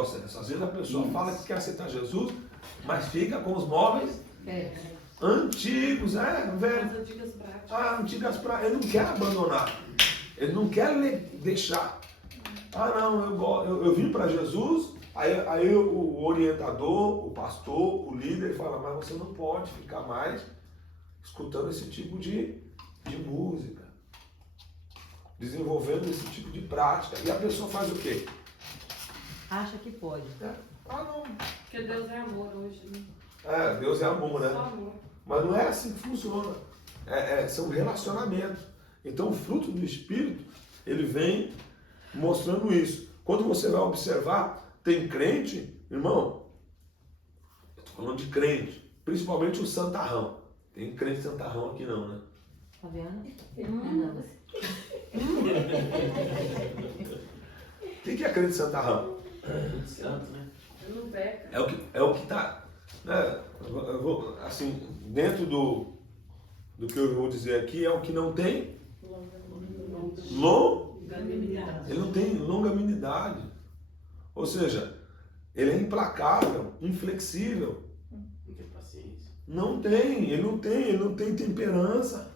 Às vezes a pessoa fala que quer aceitar Jesus, mas fica com os móveis antigos, velho. Antigas práticas. Ele não quer abandonar. Ele não quer deixar. Não, eu vim para Jesus, aí o orientador, o pastor, o líder fala, mas você não pode ficar mais escutando esse tipo de música, desenvolvendo esse tipo de prática. E a pessoa faz o quê? Acha que pode. Não. Porque Deus é amor hoje, né? Deus é amor, né? Só amor. Mas não é assim que funciona. São relacionamentos. Então o fruto do Espírito, ele vem mostrando isso. Quando você vai observar, tem crente, irmão, eu estou falando de crente, principalmente o santarrão. Tem crente santarrão aqui não, né? Tá vendo? O que é crente santarrão? Santo, né? Não peca. É o que está, né? Assim, dentro do que eu vou dizer aqui, é o que não tem ele não tem longanimidade. Ou seja, ele é implacável, inflexível. Não tem paciência. Ele não tem temperança.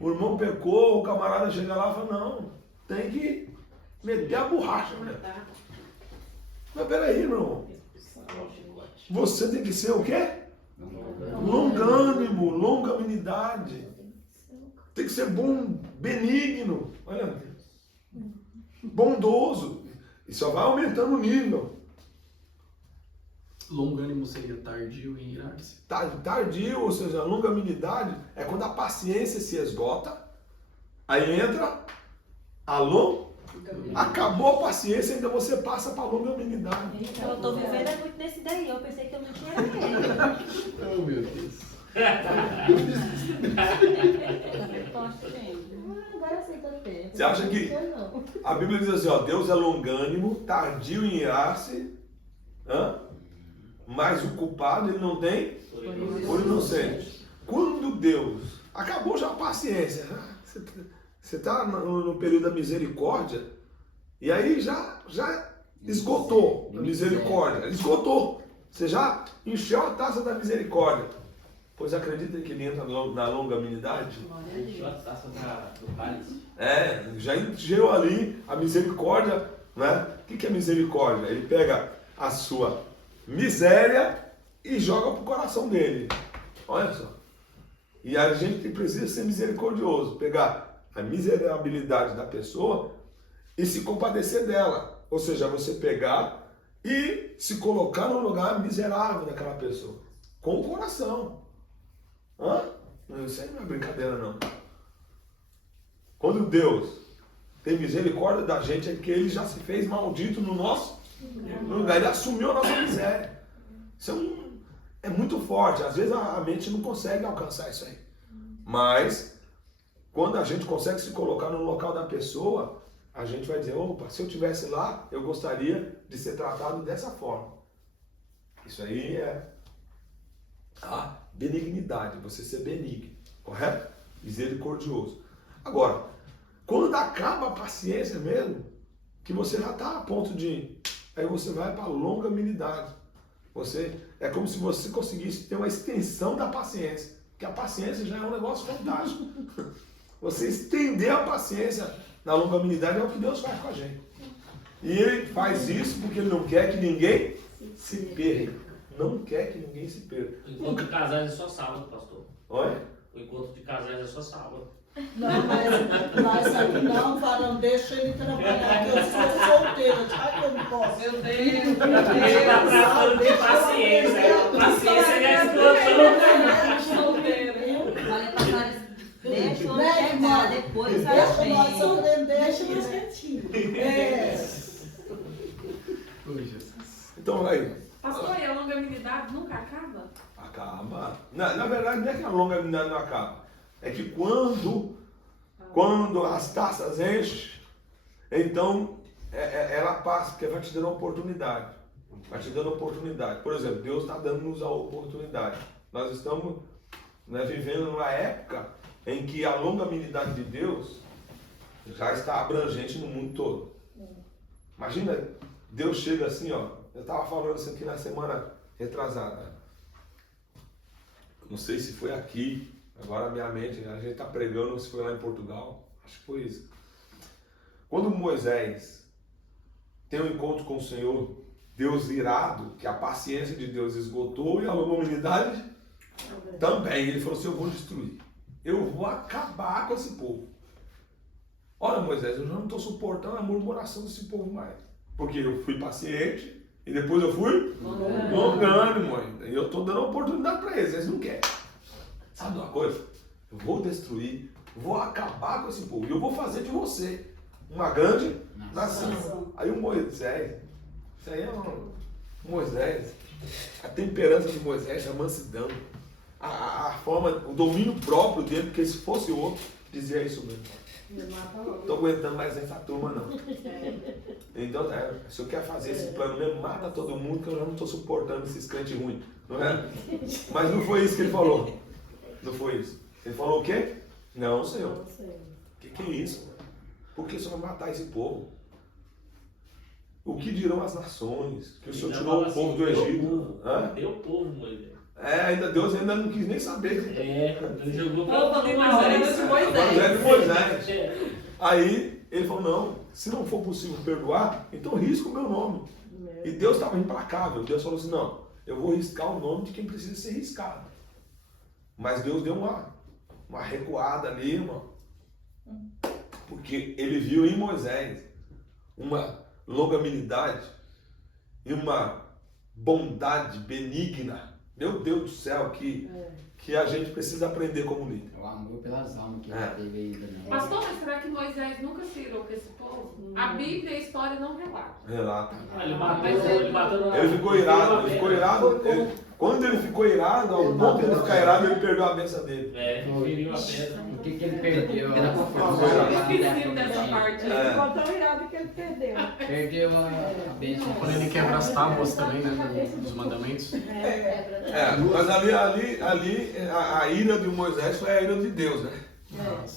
O irmão pecou, o camarada chega lá e fala, não, tem que meter a borracha, né? Mas peraí, irmão. Você tem que ser o quê? Longânimo, longanimidade. Tem que ser bom, benigno. Olha, bondoso. E só vai aumentando o nível. Longânimo seria tardio em irar-se. Tardio, ou seja, a longanimidade é quando a paciência se esgota, aí entra a acabou a paciência, ainda você passa para a longanimidade. Então, eu estou vivendo muito nesse daí, eu pensei que eu não tinha ele. Oh, meu Deus. Agora aceita ter. Você acha que a Bíblia diz assim, ó, Deus é longânimo, tardio em irar-se, mas o culpado ele não tem por inocente. Quando Deus acabou já a paciência, você está no período da misericórdia, e aí já esgotou a misericórdia, esgotou. Você já encheu a taça da misericórdia. Pois acredita que ele entra na longanimidade? Encheu a taça do cálice. Já encheu ali a misericórdia, né? O que é misericórdia? Ele pega a sua miséria e joga para o coração dele. Olha só. E a gente precisa ser misericordioso, pegar a miserabilidade da pessoa e se compadecer dela. Ou seja, você pegar e se colocar no lugar miserável daquela pessoa. Com o coração. Isso aí não é brincadeira, não. Quando Deus tem misericórdia da gente, é que Ele já se fez maldito no nosso lugar. Ele assumiu a nossa miséria. Isso é muito forte. Às vezes a mente não consegue alcançar isso aí. Mas, quando a gente consegue se colocar no local da pessoa, a gente vai dizer, opa, se eu estivesse lá, eu gostaria de ser tratado dessa forma. Isso aí é a benignidade, você ser benigno, correto? Misericordioso. Agora, quando acaba a paciência mesmo, que você já está a ponto de... Aí você vai para a longanimidade. É como se você conseguisse ter uma extensão da paciência. Porque a paciência já é um negócio fantástico. Você estender a paciência na longanimidade é o que Deus faz com a gente. E Ele faz isso porque Ele não quer que ninguém se perca. Não quer que ninguém se perca. O encontro de casais é só sábado, pastor. Olha. O encontro de casais é só sábado. Não, mas aqui não, varão, deixa ele trabalhar, que eu sou solteira, sabe que eu não posso? Meu Deus, Ele tá tratando de paciência. Paciência é explosão. Deixa eu chegar depois. Deixa nós sofrendo, deixa nós quietinho. Oi, Jesus. Então, aí. Pastor, e a longanimidade nunca acaba? Acaba. Na verdade, não é que a longanimidade não acaba. É que quando as taças enchem, então ela passa, porque vai te dando oportunidade. Vai te dando oportunidade. Por exemplo, Deus está dando-nos a oportunidade. Nós estamos vivendo numa época em que a longanimidade de Deus já está abrangente no mundo todo. Imagina Deus chega assim, ó. Eu estava falando isso aqui na semana retrasada. Não sei se foi aqui, agora a minha mente, a gente está pregando, se foi lá em Portugal, acho que foi isso. Quando Moisés tem um encontro com o Senhor, Deus irado, que a paciência de Deus esgotou e a longanimidade também. Ele falou assim, eu vou destruir. Eu vou acabar com esse povo. Olha, Moisés, eu já não estou suportando a murmuração desse povo mais. Porque eu fui paciente e depois eu fui longânimo ainda. E eu estou dando oportunidade para eles. Eles não querem. Sabe uma coisa? Eu vou destruir, vou acabar com esse povo. E eu vou fazer de você uma grande nação. Aí o Moisés, isso aí é Moisés, a temperança de Moisés, a mansidão, a forma, o domínio próprio dele, porque se fosse outro, dizia isso mesmo. Estou aguentando mais essa turma não. Então, se eu quero fazer esse plano mesmo, mata todo mundo, que eu já não estou suportando esses crentes ruins. Não é? Mas não foi isso que ele falou. Não foi isso. Ele falou o quê? Não, Senhor. O que é isso? Por que o Senhor vai matar esse povo? O que dirão as nações? Que o Senhor tirou o povo do Egito. Deu o povo, Moisés. Deus ainda não quis nem saber. Ele jogou para o Moisés. Aí ele falou, não, se não for possível perdoar, então risca o meu nome. E Deus estava implacável. Deus falou assim, não, eu vou riscar o nome de quem precisa ser riscado. Mas Deus deu uma recuada ali, irmão. Porque ele viu em Moisés uma longanimidade e uma bondade benigna. Meu Deus do céu, que a gente precisa aprender como líder. O amor pelas almas que ele teve aí também. Pastor, mas será que Moisés nunca tirou com esse povo? A Bíblia e a história não relatam. Relata. Ele matou. Ele ficou irado. Quando ele ficou irado, ao ponto de ele ficar irado, ele perdeu a bênção dele. Feriu a pedra. O que ele perdeu? Esqueci dessa parte. Ele ficou tão irado que ele perdeu. Perdeu a bênção. Quando ele quebra as tábuas também, né? Dos mandamentos. Mas ali a ira de Moisés foi a ira de Deus, né?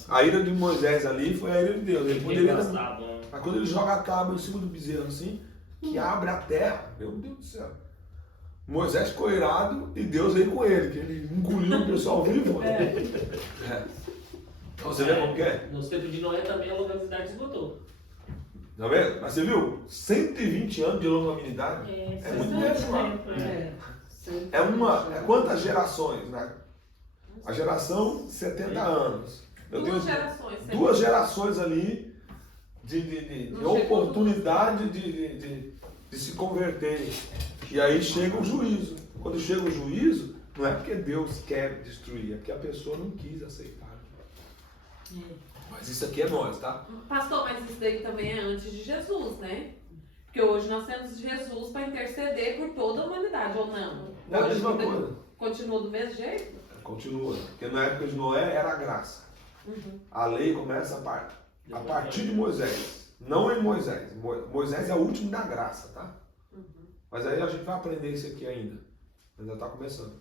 A ira de Moisés ali foi a ira de Deus. Ele poderia. Mas quando ele joga a tábua em cima do bezerro assim, que abre a terra, meu Deus do céu. Moisés ficou irado e Deus veio com ele, que ele engoliu o pessoal vivo. Você vê como que é? Nos tempos de Noé também a longanimidade esgotou. Tá vendo? Mas você viu? 120 anos de longanimidade. É muito tempo, mano. É quantas gerações, né? A geração 70 anos. Eu tenho duas gerações ali de oportunidade de se converterem. E aí chega o juízo. Quando chega o juízo, não é porque Deus quer destruir, é porque a pessoa não quis aceitar. Mas isso aqui é nós, tá? Pastor, mas isso daí também é antes de Jesus, né? Porque hoje nós temos Jesus para interceder por toda a humanidade, ou não? É a mesma coisa. Continua do mesmo jeito? Continua. Porque na época de Noé era a graça. A lei começa a partir de Moisés. Não em Moisés. Moisés é o último da graça, tá? Mas aí a gente vai aprender isso aqui ainda. Ainda está começando.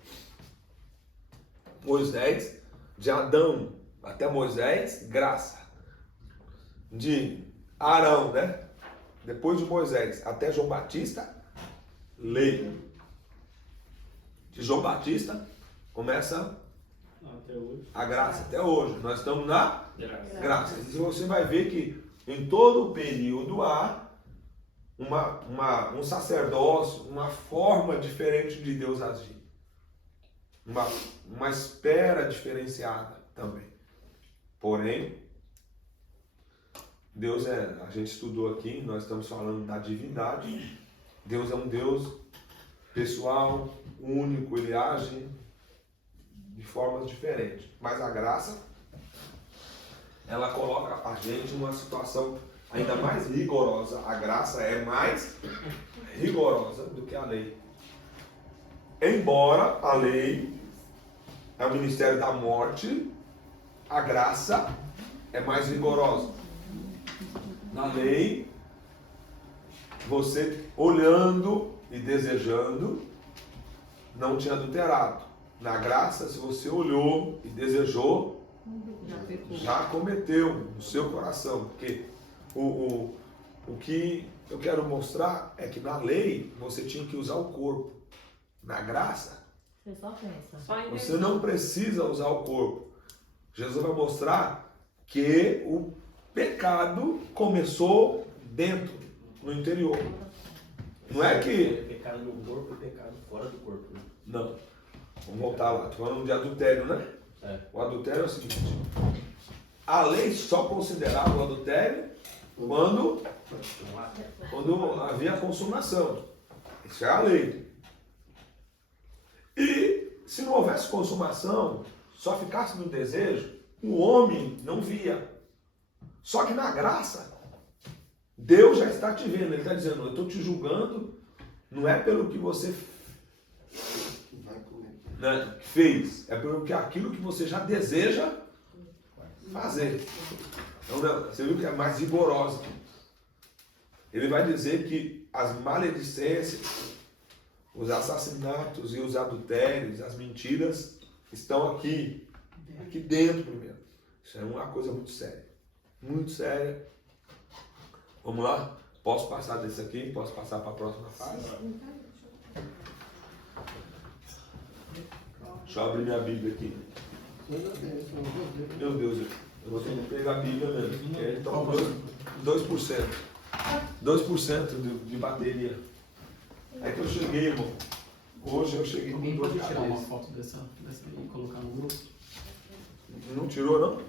Moisés, de Adão até Moisés, graça. De Arão, né? Depois de Moisés até João Batista, lei. De João Batista começa a graça até hoje. Nós estamos na graça. E você vai ver que em todo o período há um sacerdócio, uma forma diferente de Deus agir. Uma espera diferenciada também. Porém, Deus a gente estudou aqui, nós estamos falando da divindade. Deus é um Deus pessoal, único, ele age de formas diferentes. Mas a graça, ela coloca a gente numa situação ainda mais rigorosa. A graça é mais rigorosa do que a lei. Embora a lei é o ministério da morte, a graça é mais rigorosa. Na lei, você olhando e desejando, não tinha adulterado. Na graça, se você olhou e desejou, já cometeu no seu coração. Porque o que eu quero mostrar é que na lei você tinha que usar o corpo. Na graça, Você só pensa. Só a você intenção. não precisa usar o corpo. Jesus vai mostrar que o pecado começou dentro, no interior. Não é que... Pecado no corpo e pecado fora do corpo, né? Não. Vamos voltar lá. Estou falando de adultério, né? É. O adultério é o seguinte. A lei só considerava o adultério quando havia consumação. Isso é a lei. E se não houvesse consumação, só ficasse no desejo, o homem não via. Só que na graça, Deus já está te vendo. Ele está dizendo, eu estou te julgando, não é pelo que você fez, é pelo que aquilo que você já deseja fazer. Então, você viu que é mais rigorosa. Ele vai dizer que as maledicências, os assassinatos e os adultérios, as mentiras, estão aqui dentro primeiro. Isso é uma coisa muito séria. Muito séria. Vamos lá? Posso passar desse aqui? Posso passar para a próxima fase? Deixa eu abrir minha Bíblia aqui. Meu Deus, eu vou ter que pegar a Bíblia mesmo. Então, 2%. 2% de bateria. É que eu cheguei, irmão. Hoje eu cheguei com Alguém dor pode de tirar uma cabeça. foto dessa aí e colocar no grupo? Não tirou, não?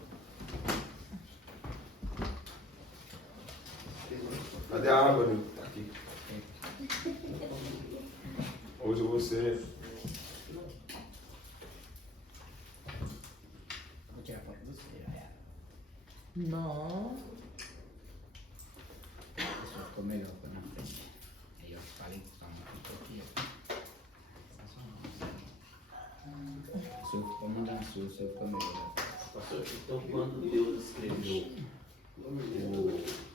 Cadê a água, meu? Tá aqui. Hoje eu vou ser... Vou tirar foto do você, já era. Não. Isso ficou melhor pra na frente. Aí eu falei que tava um pouquinho. Se eu for mandar a sua, o seu ficou melhor. Pastor, então quando Deus escreveu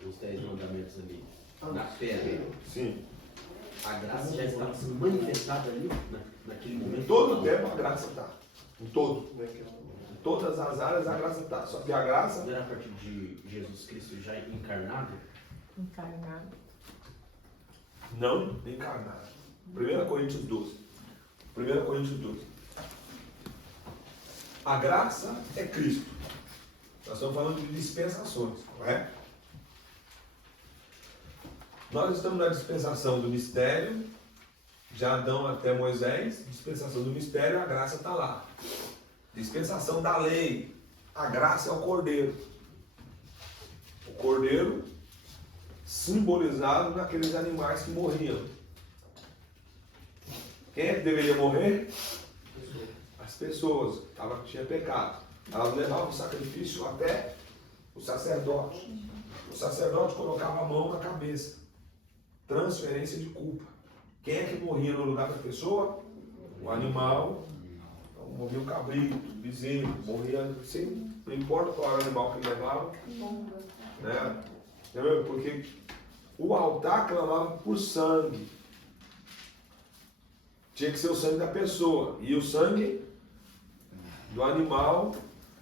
os 10 mandamentos ali na pedra, Sim. a graça já estava sendo manifestada ali naquele momento? Em todo o tempo a graça está. Em todo. Em todas as áreas a graça está. Só que a graça... Não era a partir de Jesus Cristo já encarnado? Encarnado. não encarnado. 1 Coríntios 12. 1 Coríntios 12. A graça é Cristo. Nós estamos falando de dispensações, correto? Nós estamos na dispensação do mistério, de Adão até Moisés. Dispensação do mistério, a graça está lá. Dispensação da lei, a graça é o cordeiro. O cordeiro simbolizado naqueles animais que morriam. Quem é que deveria morrer? As pessoas que tinham pecado. Elas levavam o sacrifício até o sacerdote. O sacerdote colocava a mão na cabeça. Transferência de culpa. Quem é que morria no lugar da pessoa? O animal. Então, morria o cabrito, o bezerro, morria, assim, não importa qual era o animal que ele levava. Né? Entendeu? Porque o altar clamava por sangue. Tinha que ser o sangue da pessoa. E o sangue do animal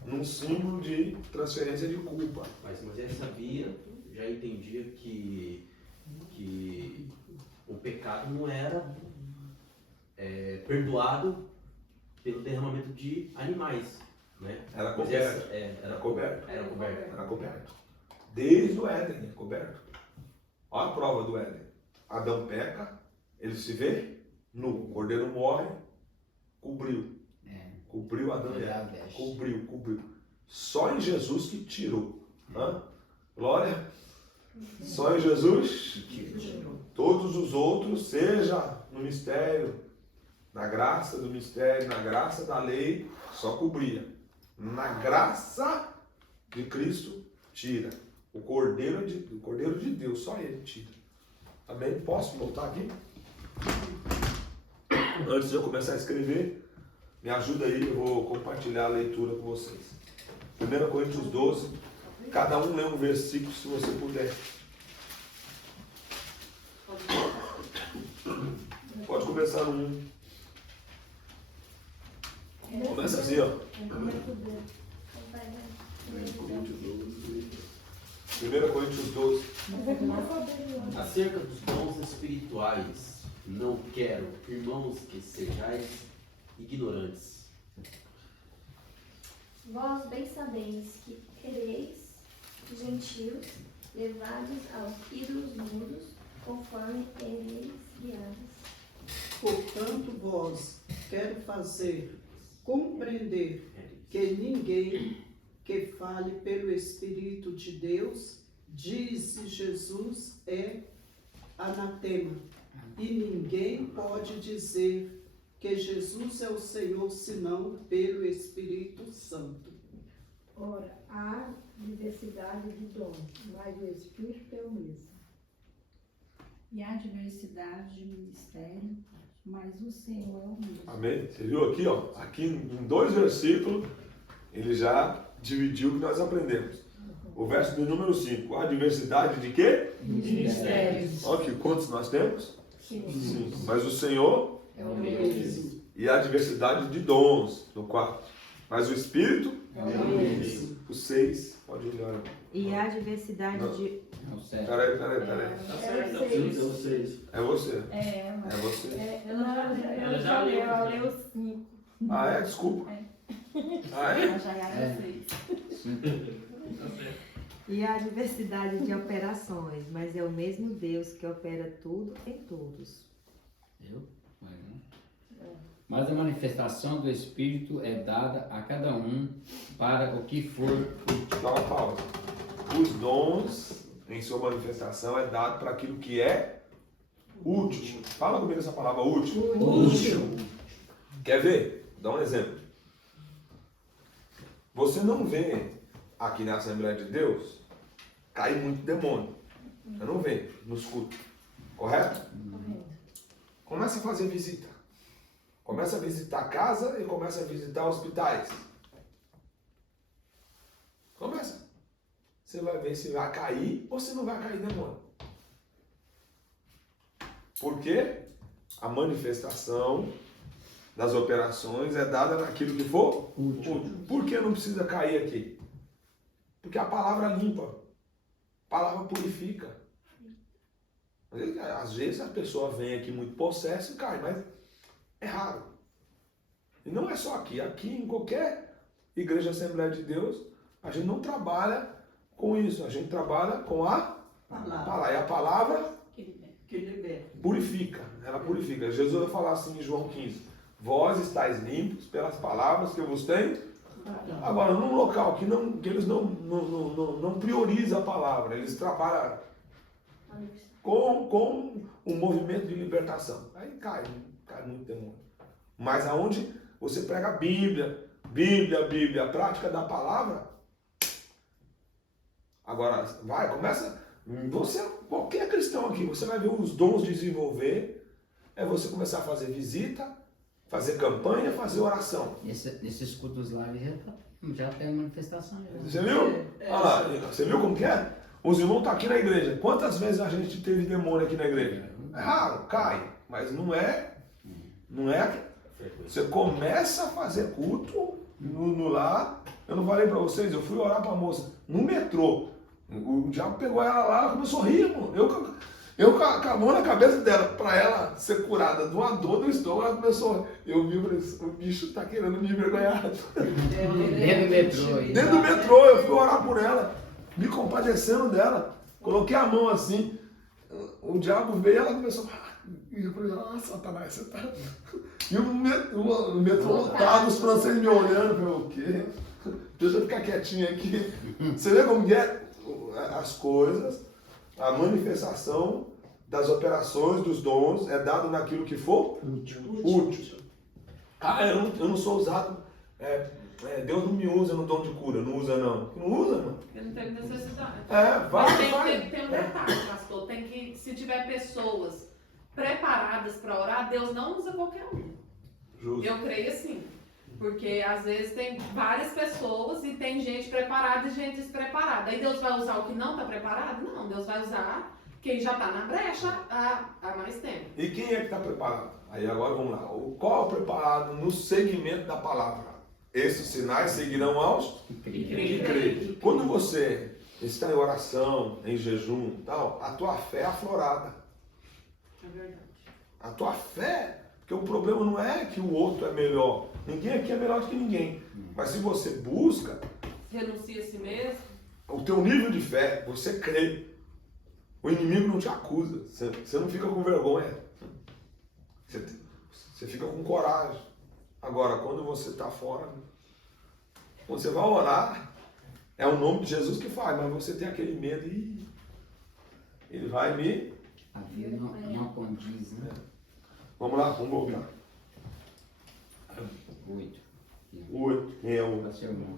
num símbolo de transferência de culpa. Mas Moisés sabia, já entendia que o pecado não era perdoado pelo derramamento de animais. Né? Era Moisés, coberto. era coberto. Era coberto. Era coberto. Desde o Éden é coberto. Olha a prova do Éden. Adão peca, ele se vê nu. O cordeiro morre, cobriu. Cobriu Adão e Eva. Cobriu. Só em Jesus que tirou. Hã? Glória. Só em Jesus. Todos os outros, seja no mistério, na graça do mistério, na graça da lei, só cobria. Na graça de Cristo, tira. O Cordeiro de Deus, só ele tira. Amém? Posso voltar aqui? Antes de eu começar a escrever, me ajuda aí, eu vou compartilhar a leitura com vocês. 1 Coríntios 12, cada um lê um versículo se você puder. Pode começar no 1. Começa assim, ó. 1 Coríntios 12. Acerca dos dons espirituais, não quero, irmãos, que sejais ignorantes. Vós bem sabeis que quereis gentios levados aos ídolos mudos, conforme eles guiados. Portanto, vós quero fazer compreender que ninguém que fale pelo Espírito de Deus, disse Jesus, é anatema. E ninguém pode dizer que Jesus é o Senhor, senão pelo Espírito Santo. Ora, há diversidade de dons, mas o Espírito é o mesmo. E há diversidade de ministério, mas o Senhor é o mesmo. Amém? Você viu aqui, ó? Aqui em 2 versículos, ele já dividiu o que nós aprendemos. O verso do número 5. A diversidade de quê? Ministérios. Olha aqui, quantos nós temos? Sim. 5. Mas o Senhor É o mesmo. e a diversidade de dons, no 4. Mas o Espírito, É o mesmo. o 6. Pode olhar. E há diversidade Não. de. Não, sério. Peraí. Tá certo, tá seis. certo. Vocês. É você. É, mas... É você. Eu já leu, eu leio os 5. Ah, é? Desculpa. Ah, é? Já É. Tá certo. E há diversidade de operações, mas é o mesmo Deus que opera tudo em todos. Eu? Mas a manifestação do Espírito é dada a cada um para o que for útil. Dá uma pausa. Os dons, em sua manifestação, é dado para aquilo que é útil. Fala comigo essa palavra útil. Útil. Quer ver? Dá um exemplo. Você não vê aqui na Assembleia de Deus cair muito demônio. Você não vê nos cultos. Correto? Começa a fazer visita. Começa a visitar casa e começa a visitar hospitais. Começa. Você vai ver se vai cair ou se não vai cair demônio. Por quê? A manifestação das operações é dada naquilo que for útil. Por que não precisa cair aqui? Porque a palavra limpa. A palavra purifica. Às vezes a pessoa vem aqui muito possessa e cai, mas é raro. E não é só aqui. Aqui em qualquer igreja Assembleia de Deus, a gente não trabalha com isso. A gente trabalha com a palavra. E a palavra Que liberta. purifica. Ela purifica. Jesus vai falar assim em João 15. Vós estáis limpos pelas palavras que eu vos tenho. Agora, num local que eles não priorizam a palavra, eles trabalham com um movimento de libertação. Aí cai muito demônio. Mas aonde você prega a Bíblia, a prática da palavra, agora começa, qualquer cristão aqui, você vai ver os dons desenvolver, é você começar a fazer visita, fazer campanha, fazer oração. Nesses cultos lá já tem manifestação. Você viu? Olha lá, você viu como que é? Os irmãos estão aqui na igreja. Quantas vezes a gente teve demônio aqui na igreja? É raro, cai. Mas não é. Você começa a fazer culto no lar. Eu não falei pra vocês, eu fui orar pra moça no metrô. O diabo pegou ela lá, ela começou a rir, irmão. Eu com a mão na cabeça dela, pra ela ser curada de uma dor no estômago, ela começou. Eu vi, o bicho tá querendo me envergonhar. Dentro do metrô aí. Dentro do metrô, eu fui orar por ela, me compadecendo dela. Coloquei a mão assim, o diabo veio e ela começou. E eu falei, Satanás, você tá. E o metrô lotado, os franceses me olhando, eu falei, o quê? Deixa eu ficar quietinho aqui. Você vê como que é as coisas, a manifestação das operações, dos dons, é dado naquilo que for útil. Ah, eu não sou usado. Deus não me usa no dom de cura, não usa não. Não usa, mano. Porque não teve necessidade. Vai. Mas tem um detalhe, pastor. Tem que, se tiver pessoas preparadas para orar, Deus não usa qualquer um. Justo. Eu creio assim. Porque às vezes tem várias pessoas e tem gente preparada e gente despreparada. Aí Deus vai usar o que não está preparado? Não, Deus vai usar quem já está na brecha há mais tempo. E quem é que está preparado? Aí agora vamos lá. Qual é o preparado no segmento da palavra? Esses sinais seguirão aos que creem. Quando você está em oração, em jejum e tal, a tua fé é aflorada. É verdade. A tua fé, porque o problema não é que o outro é melhor. Ninguém aqui é melhor do que ninguém. Mas se você busca, Renuncia a si mesmo. o teu nível de fé, você crê. O inimigo não te acusa. Você não fica com vergonha. Você fica com coragem. Agora, quando você está fora, quando você vai orar, é o nome de Jesus que faz, mas você tem aquele medo e ele vai me... A vida não condiz, né? Vamos lá, vamos voltar. 8. 8. Quem é o... Vai ser o irmão.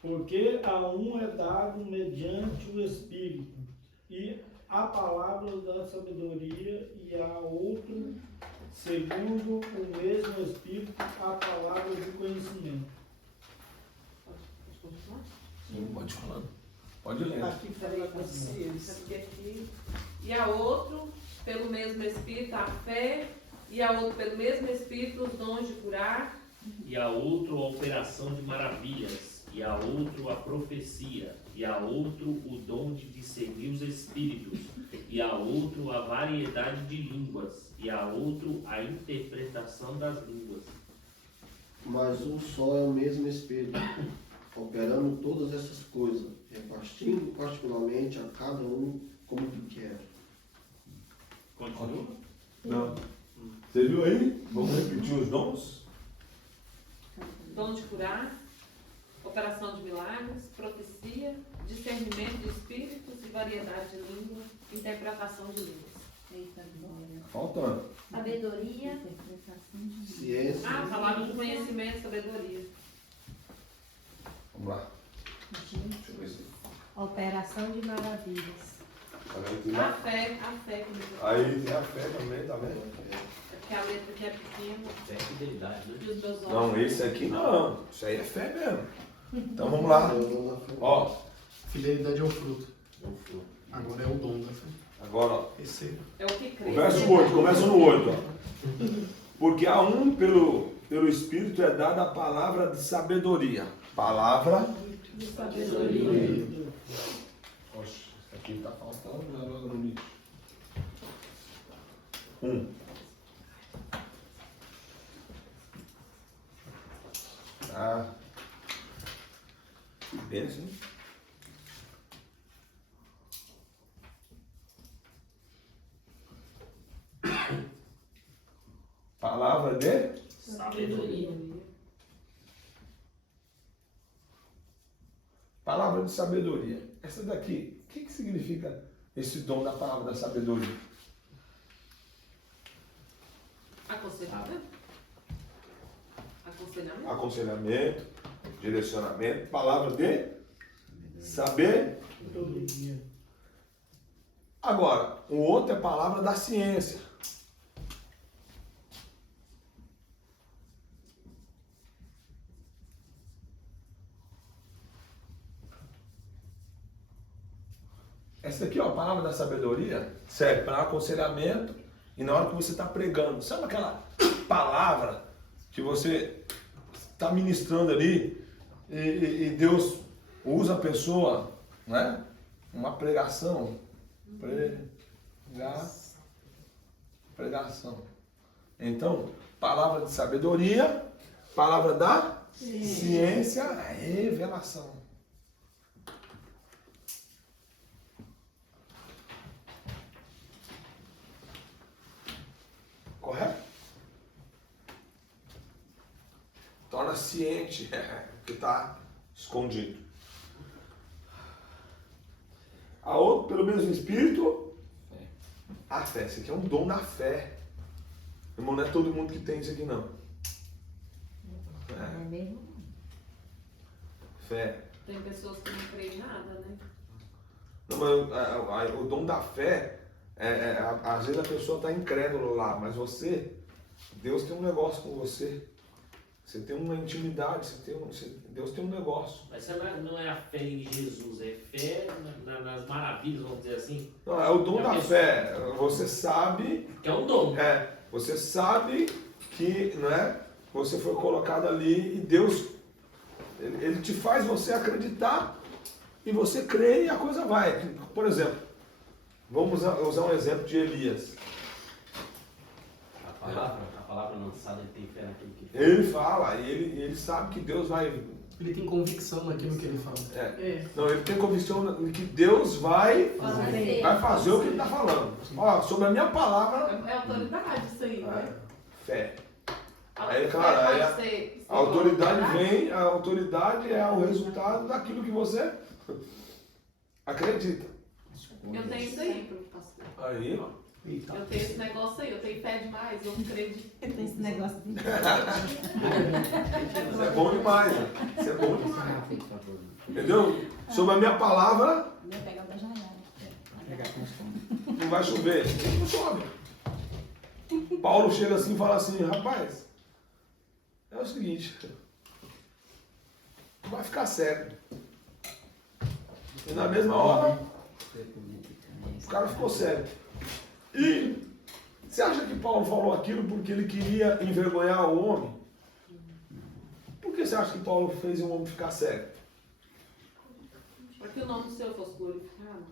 Porque a um é dado mediante o Espírito, e a palavra da sabedoria, e a outro, segundo o mesmo Espírito, a palavra do conhecimento. Pode falar. Pode ler. Aqui fala da ciência. Porque aqui, e a outro, pelo mesmo Espírito, a fé, e a outro, pelo mesmo Espírito, os dons de curar, E a outro a operação de maravilhas, e a outro a profecia, e a outro o dom de discernir os espíritos, e a outro a variedade de línguas, e a outro a interpretação das línguas. Mas um só é o mesmo Espírito, operando todas essas coisas, repartindo particularmente a cada um como que quer. Continua? Não. Você viu aí? Vamos repetir os dons? dom de curar, operação de milagres, profecia, discernimento de espíritos e variedade de línguas, interpretação de línguas. Eita glória. Faltando. Sabedoria, Interpretação de Ciência. Ah, palavra de conhecimento, sabedoria. Vamos lá. Gente, Deixa eu ver se... operação de maravilhas. Aí tem A fé que me Aí tem a fé também, tá vendo? é porque a letra que é pequena É fidelidade, né? e os meus olhos. Não, esse aqui não. Isso aí é fé mesmo. Então vamos lá. Ó, Fidelidade é o fruto. É um fruto. Agora é o dom da fé. agora, ó. Receba. É o que crê. O verso 8, começa no 8. Ó. Porque a um pelo Espírito é dada a palavra de sabedoria. Palavra. de sabedoria. Oxe, isso aqui tá faltando, né, no lixo. 1. Ah. Que bênção, hein? Palavra de Sabedoria. palavra de sabedoria. Essa daqui, o que significa esse dom da palavra da sabedoria? Aconselhamento? Aconselhamento? Aconselhamento, direcionamento, palavra de saber. Agora, o outro é palavra da ciência. Essa daqui, ó, a palavra da sabedoria, serve para aconselhamento e na hora que você está pregando. Sabe aquela palavra que você está ministrando ali e Deus usa a pessoa, né? Uma pregação. Pregação. Então, palavra de sabedoria, palavra da ciência, revelação. Correto? Torna ciente que está escondido. A outra, pelo mesmo Espírito, a fé. Isso aqui é um dom da fé. Irmão, não é todo mundo que tem isso aqui, não. É mesmo? Fé. Tem pessoas que não creem em nada, né? Não, mas o dom da fé, às vezes a pessoa está incrédula lá, mas Deus tem um negócio com você. Você tem uma intimidade, Deus tem um negócio. Mas não é a fé em Jesus, é fé nas maravilhas, vamos dizer assim. Não, é o dom da fé. Você sabe. Que é um dom. Você sabe que, né, você foi colocado ali e Deus, Ele te faz você acreditar e você crê e a coisa vai. Por exemplo, vamos usar um exemplo de Elias. A palavra lançada, ele tem fé naquilo que Ele fala, e ele sabe que Deus vai... Ele tem convicção naquilo que ele fala. Não, ele tem convicção que Deus vai fazer o que ele está falando. Ó, sobre a minha palavra... É autoridade isso aí, né? Fé. Aí, cara, aí a autoridade vem, a autoridade é o resultado daquilo que você acredita. Eu tenho isso aí, pastor. Aí, ó. Eu tenho esse negócio aí, eu tenho fé demais, eu acredito. Eu tenho esse negócio de... Isso é bom demais, né? Isso é bom demais. Entendeu? Sobre a minha palavra, não vai chover. Não chove. Paulo chega assim e fala assim, rapaz, é o seguinte, vai ficar cego. E na mesma hora, o cara ficou cego. E você acha que Paulo falou aquilo porque ele queria envergonhar o homem? Por que você acha que Paulo fez o homem ficar cego? Para que o nome do Senhor fosse glorificado.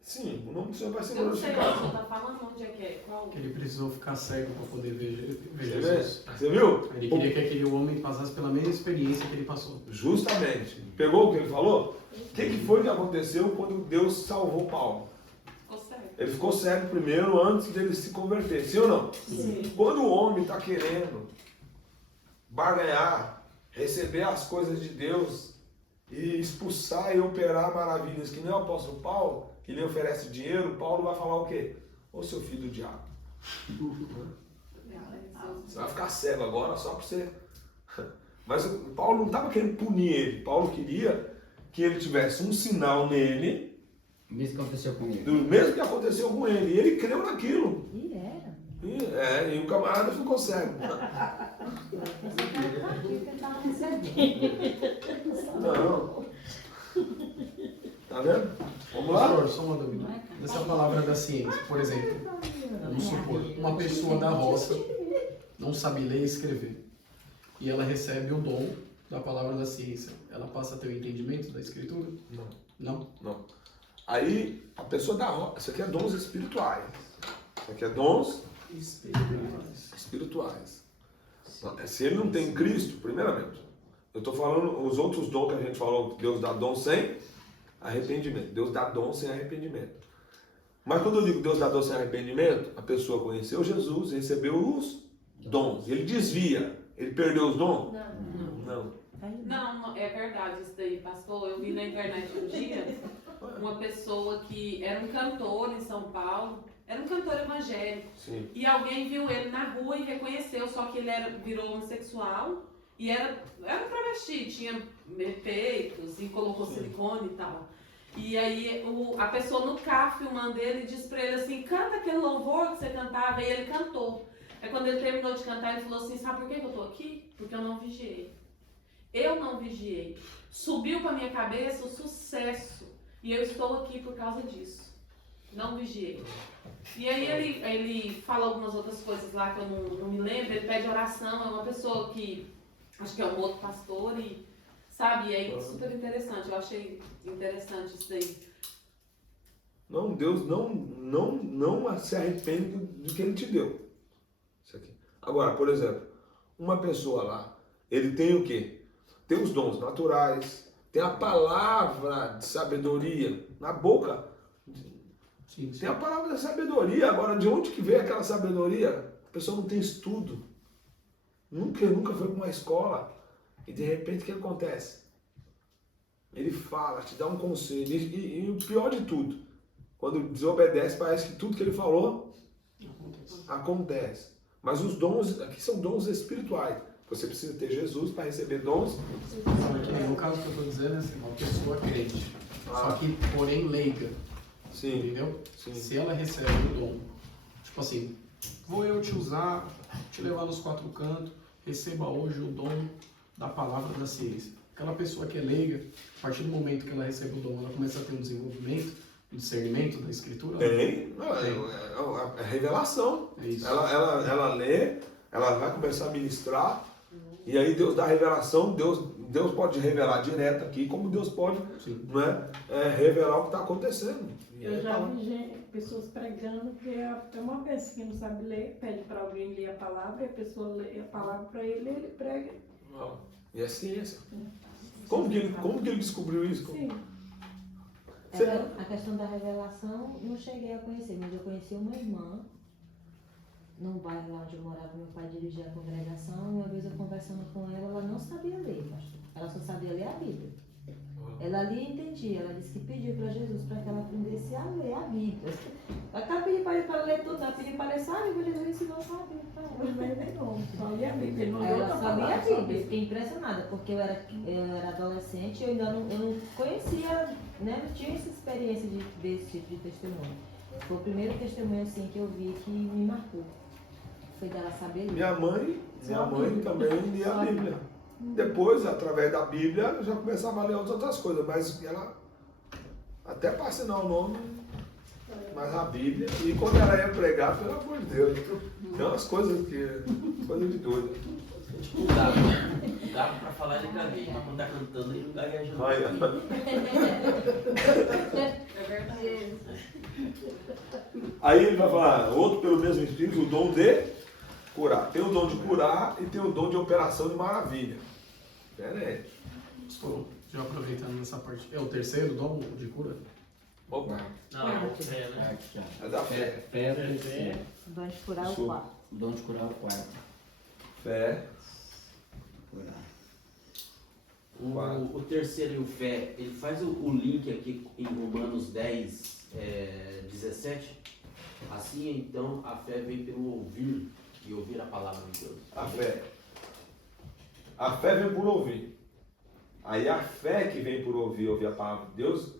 Sim, o nome do Senhor vai ser Eu não sei o que o glorificado. Senhor está falando, onde é que é? Qual? Que ele precisou ficar cego para poder ver Você Jesus. vê? Você viu? Ele queria que aquele homem passasse pela mesma experiência que ele passou. Justamente. Pegou o que ele falou? O que foi que aconteceu quando Deus salvou Paulo? Ele ficou cego primeiro antes dele se converter, sim ou não? Sim. Quando o homem está querendo barganhar, receber as coisas de Deus e expulsar e operar maravilhas, que nem o apóstolo Paulo, que lhe oferece dinheiro, Paulo vai falar o quê? Ô seu filho do diabo. Você vai ficar cego agora só para você. Mas Paulo não estava querendo punir ele. Paulo queria que ele tivesse um sinal nele. Mesmo que aconteceu com ele. Do mesmo que aconteceu com ele. E ele creu naquilo. E era. E o camarada ficou cego. Não. Tá vendo? Vamos lá? Pastor, só uma dúvida. Essa palavra da ciência, por exemplo, vamos supor, uma pessoa da roça não sabe ler e escrever. E ela recebe o dom da palavra da ciência. Ela passa a ter o entendimento da escritura? Não. Não? Não. Aí, a pessoa da roça, isso aqui é dons espirituais. Isso aqui é dons espirituais. Se ele não tem Cristo, primeiramente, eu estou falando os outros dons que a gente falou, Deus dá dom sem arrependimento. Deus dá dom sem arrependimento. Mas quando eu digo Deus dá dom sem arrependimento, a pessoa conheceu Jesus, recebeu os dons. Ele desvia. Ele perdeu os dons? Não. Não, é verdade isso daí, pastor. Eu vi na internet um dia uma pessoa que era um cantor em São Paulo, era um cantor evangélico. Sim. E alguém viu ele na rua e reconheceu, só que ele virou homossexual e era um travesti, tinha peitos e colocou silicone e tal. E aí a pessoa no carro filmando ele disse pra ele assim, canta aquele louvor que você cantava, e ele cantou. Aí quando ele terminou de cantar, ele falou assim, sabe por que eu tô aqui? Porque eu não vigiei. Eu não vigiei. Subiu pra minha cabeça o sucesso. E eu estou aqui por causa disso. Não vigiei. E aí ele fala algumas outras coisas lá que eu não me lembro. Ele pede oração. É uma pessoa que acho que é um outro pastor e sabe? E aí super interessante. Eu achei interessante isso daí. Não, Deus não se arrepende do que Ele te deu. Isso aqui. Agora, por exemplo, uma pessoa lá, ele tem o quê? Tem os dons naturais, tem a palavra de sabedoria na boca. Sim. Tem a palavra da sabedoria. Agora, de onde que veio aquela sabedoria? A pessoa não tem estudo. Nunca foi para uma escola. E de repente, o que acontece? Ele fala, te dá um conselho. E o pior de tudo, quando desobedece, parece que tudo que ele falou acontece. Mas os dons, aqui são dons espirituais. Você precisa ter Jesus para receber dons. No caso que eu estou dizendo, é assim, uma pessoa crente, só que, porém, leiga. Sim. Entendeu? Sim. Se ela recebe o dom, tipo assim, vou eu te usar, te levar nos quatro cantos, receba hoje o dom da palavra da ciência. Aquela pessoa que é leiga, a partir do momento que ela recebe o dom, ela começa a ter um desenvolvimento, um discernimento da escritura? Tem. É revelação. É isso. Ela lê, ela vai começar a ministrar E aí Deus dá revelação, Deus pode revelar direto aqui, como Deus pode, não é, revelar o que está acontecendo. E Eu aí, já vi pessoas pregando que até uma vez que não sabe ler, pede para alguém ler a palavra, e a pessoa lê a palavra para ele prega. Não. E é ciência. Como que ele descobriu isso? Sim. A questão da revelação, não cheguei a conhecer, mas eu conheci uma irmã, num bairro lá onde eu morava, meu pai dirigia a congregação, e uma vez eu conversando com ela, ela não sabia ler, pastor. Ela só sabia ler a Bíblia. Ela ali entendia, ela disse que pediu para Jesus para que ela aprendesse a ler a Bíblia. Ela não pediu para ela ler tudo, ela pediu para ler só a Bíblia, Jesus ensinou só a Bíblia para ela. Só lia a Bíblia, não Ela só lia a Bíblia, fiquei impressionada, porque eu era adolescente e eu ainda não conhecia, né, não tinha essa experiência de ver esse tipo de testemunho. Foi o primeiro testemunho assim que eu vi que me marcou. Foi dela saber ler. Minha mãe também lia a Bíblia. Depois, através da Bíblia, eu já começava a ler outras coisas, mas ela, até para assinar o nome, mas a Bíblia, e quando ela ia pregar, pelo amor de Deus, tem umas coisas de doido. Tipo, dá pra falar de gaguejo, mas quando tá cantando ele não gagueja não. É verdade. Aí ele vai falar, outro pelo mesmo Espírito, o dom de curar. Tem o dom de curar e tem o dom de operação de maravilha. Diferente. Já aproveitando nessa parte, é o terceiro dom de cura? Opa. Não, é fé, né? É da fé. Fé é o terceiro. O dom de curar o quarto. O dom de curar é o quarto. Fé. O terceiro e o fé, ele faz o link aqui em Romanos 10, 17. Assim então a fé vem pelo ouvir e ouvir a palavra de Deus. A fé. A fé vem por ouvir. Aí a fé que vem por ouvir a palavra de Deus,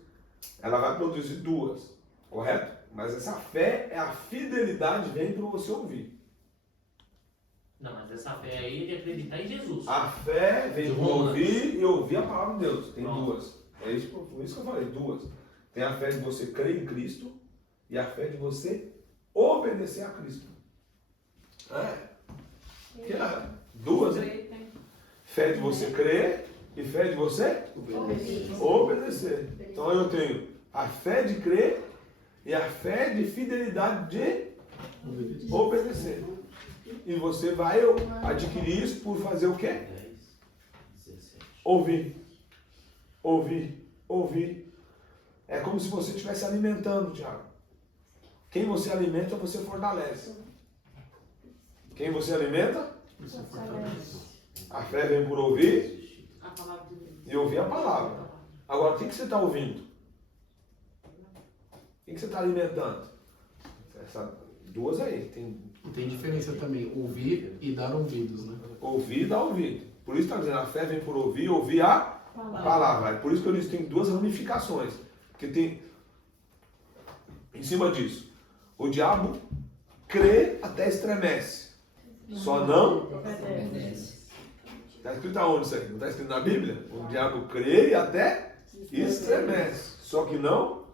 ela vai produzir duas, correto? Mas essa fé é a fidelidade vem por você ouvir. Não, mas essa fé aí é de acreditar em Jesus. A fé vem por ouvir e ouvir a palavra de Deus. Tem duas. É isso, por isso que eu falei, duas. Tem a fé de você crer em Cristo e a fé de você obedecer a Cristo. Duas, hein? Fé de você crer e fé de você obedecer. Então eu tenho a fé de crer e a fé de fidelidade de obedecer. E você vai adquirir isso por fazer o quê? Ouvir. Ouvir. Ouvir. É como se você estivesse alimentando, Thiago. Quem você alimenta, você fortalece. Quem você alimenta? Você fortalece. A fé vem por ouvir e ouvir a palavra. Agora, o que você está ouvindo? O que você está alimentando? Duas aí. Tem diferença também, ouvir e dar ouvidos, né? Ouvir e dar ouvido. Por isso está dizendo, a fé vem por ouvir a palavra. É por isso que eu disse que tem duas ramificações. Porque tem, em cima disso, o diabo crê até estremece. Só não obedece. Está escrito aonde isso aí? Não está escrito na Bíblia? O diabo crê e até estremece. Só que não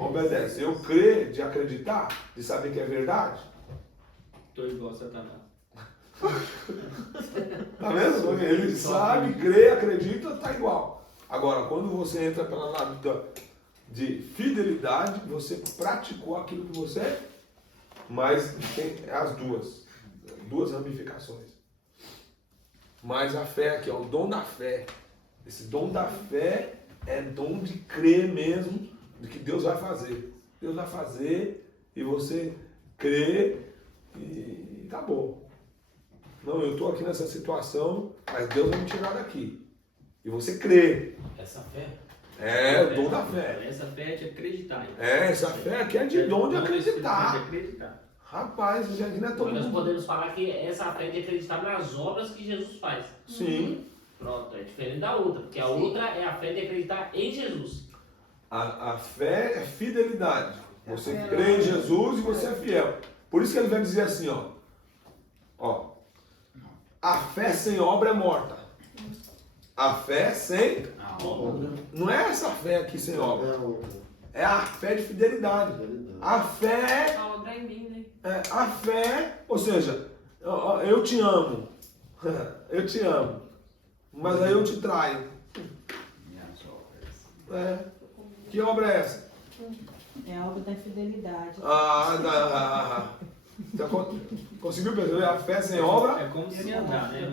obedece. Eu creio de acreditar, de saber que é verdade. Tô igual a Satanás. Tá vendo? Ele sabe, crê, acredita, tá igual. Agora, quando você entra pela lado de fidelidade, você praticou aquilo que você, mas tem as duas ramificações. Mas a fé aqui, ó, o dom da fé. Esse dom da fé é dom de crer mesmo de que Deus vai fazer. Deus vai fazer e você crê e acabou. Não, eu estou aqui nessa situação, mas Deus vai me tirar daqui. E você crê. Essa fé? É, o dom da fé. Essa fé é de acreditar. Então. Essa fé aqui é de dom de acreditar. De acreditar. Rapaz, isso aqui não é todo Nós mundo. podemos falar que essa fé é de acreditar nas obras que Jesus faz. Sim. Pronto, é diferente da outra, porque a outra é a fé de acreditar em Jesus. A fé é fidelidade. Você crê em Jesus e você é fiel. Por isso que ele vai dizer assim, ó. A fé sem obra é morta. A fé sem obra. Não é essa fé aqui sem obra. É a fé de fidelidade. A fé. A obra é em mim, né? A fé, ou seja, eu te amo. Eu te amo. mas aí eu te traio. Que obra é essa? É a obra da infidelidade. Conseguiu perceber? A fé sem obra? É como se andar, né?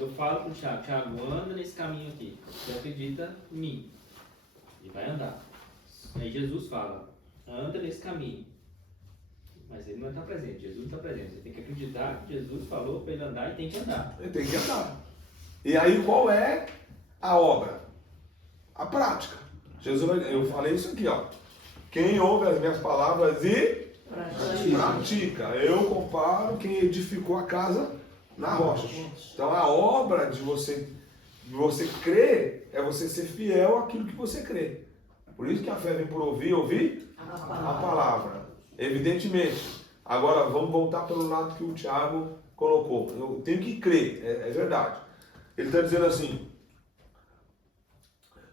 Eu falo pro Thiago, Thiago, anda nesse caminho aqui. Você acredita em mim. E vai andar. Aí Jesus fala, anda nesse caminho. Mas ele não está presente, Jesus está presente. Você tem que acreditar que Jesus falou para ele andar e tem que andar. Ele tem que andar. E aí qual é a obra? A prática. Jesus, eu falei isso aqui, ó. Quem ouve as minhas palavras e pratica. Eu comparo quem edificou a casa na rocha. Então a obra de você crer é você ser fiel àquilo que você crê. Por isso que a fé vem por ouvir a palavra. Evidentemente. Agora vamos voltar pelo lado que o Thiago colocou. Eu tenho que crer, é verdade. Ele está dizendo assim,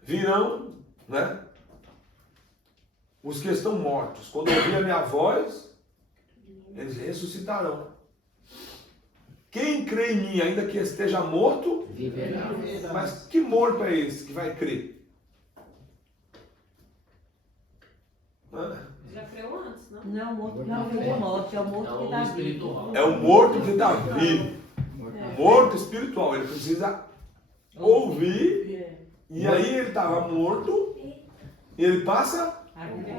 virão, né, os que estão mortos. Quando ouvir a minha voz, eles ressuscitarão. Quem crê em mim, ainda que esteja morto, viverá. Mas que morto é esse que vai crer? Já creu antes, não? Não, o morto não vive morte, é o morto que está vivo. É o morto que está vivo. Morto espiritual. Ele precisa ouvir. E aí ele estava morto e ele passa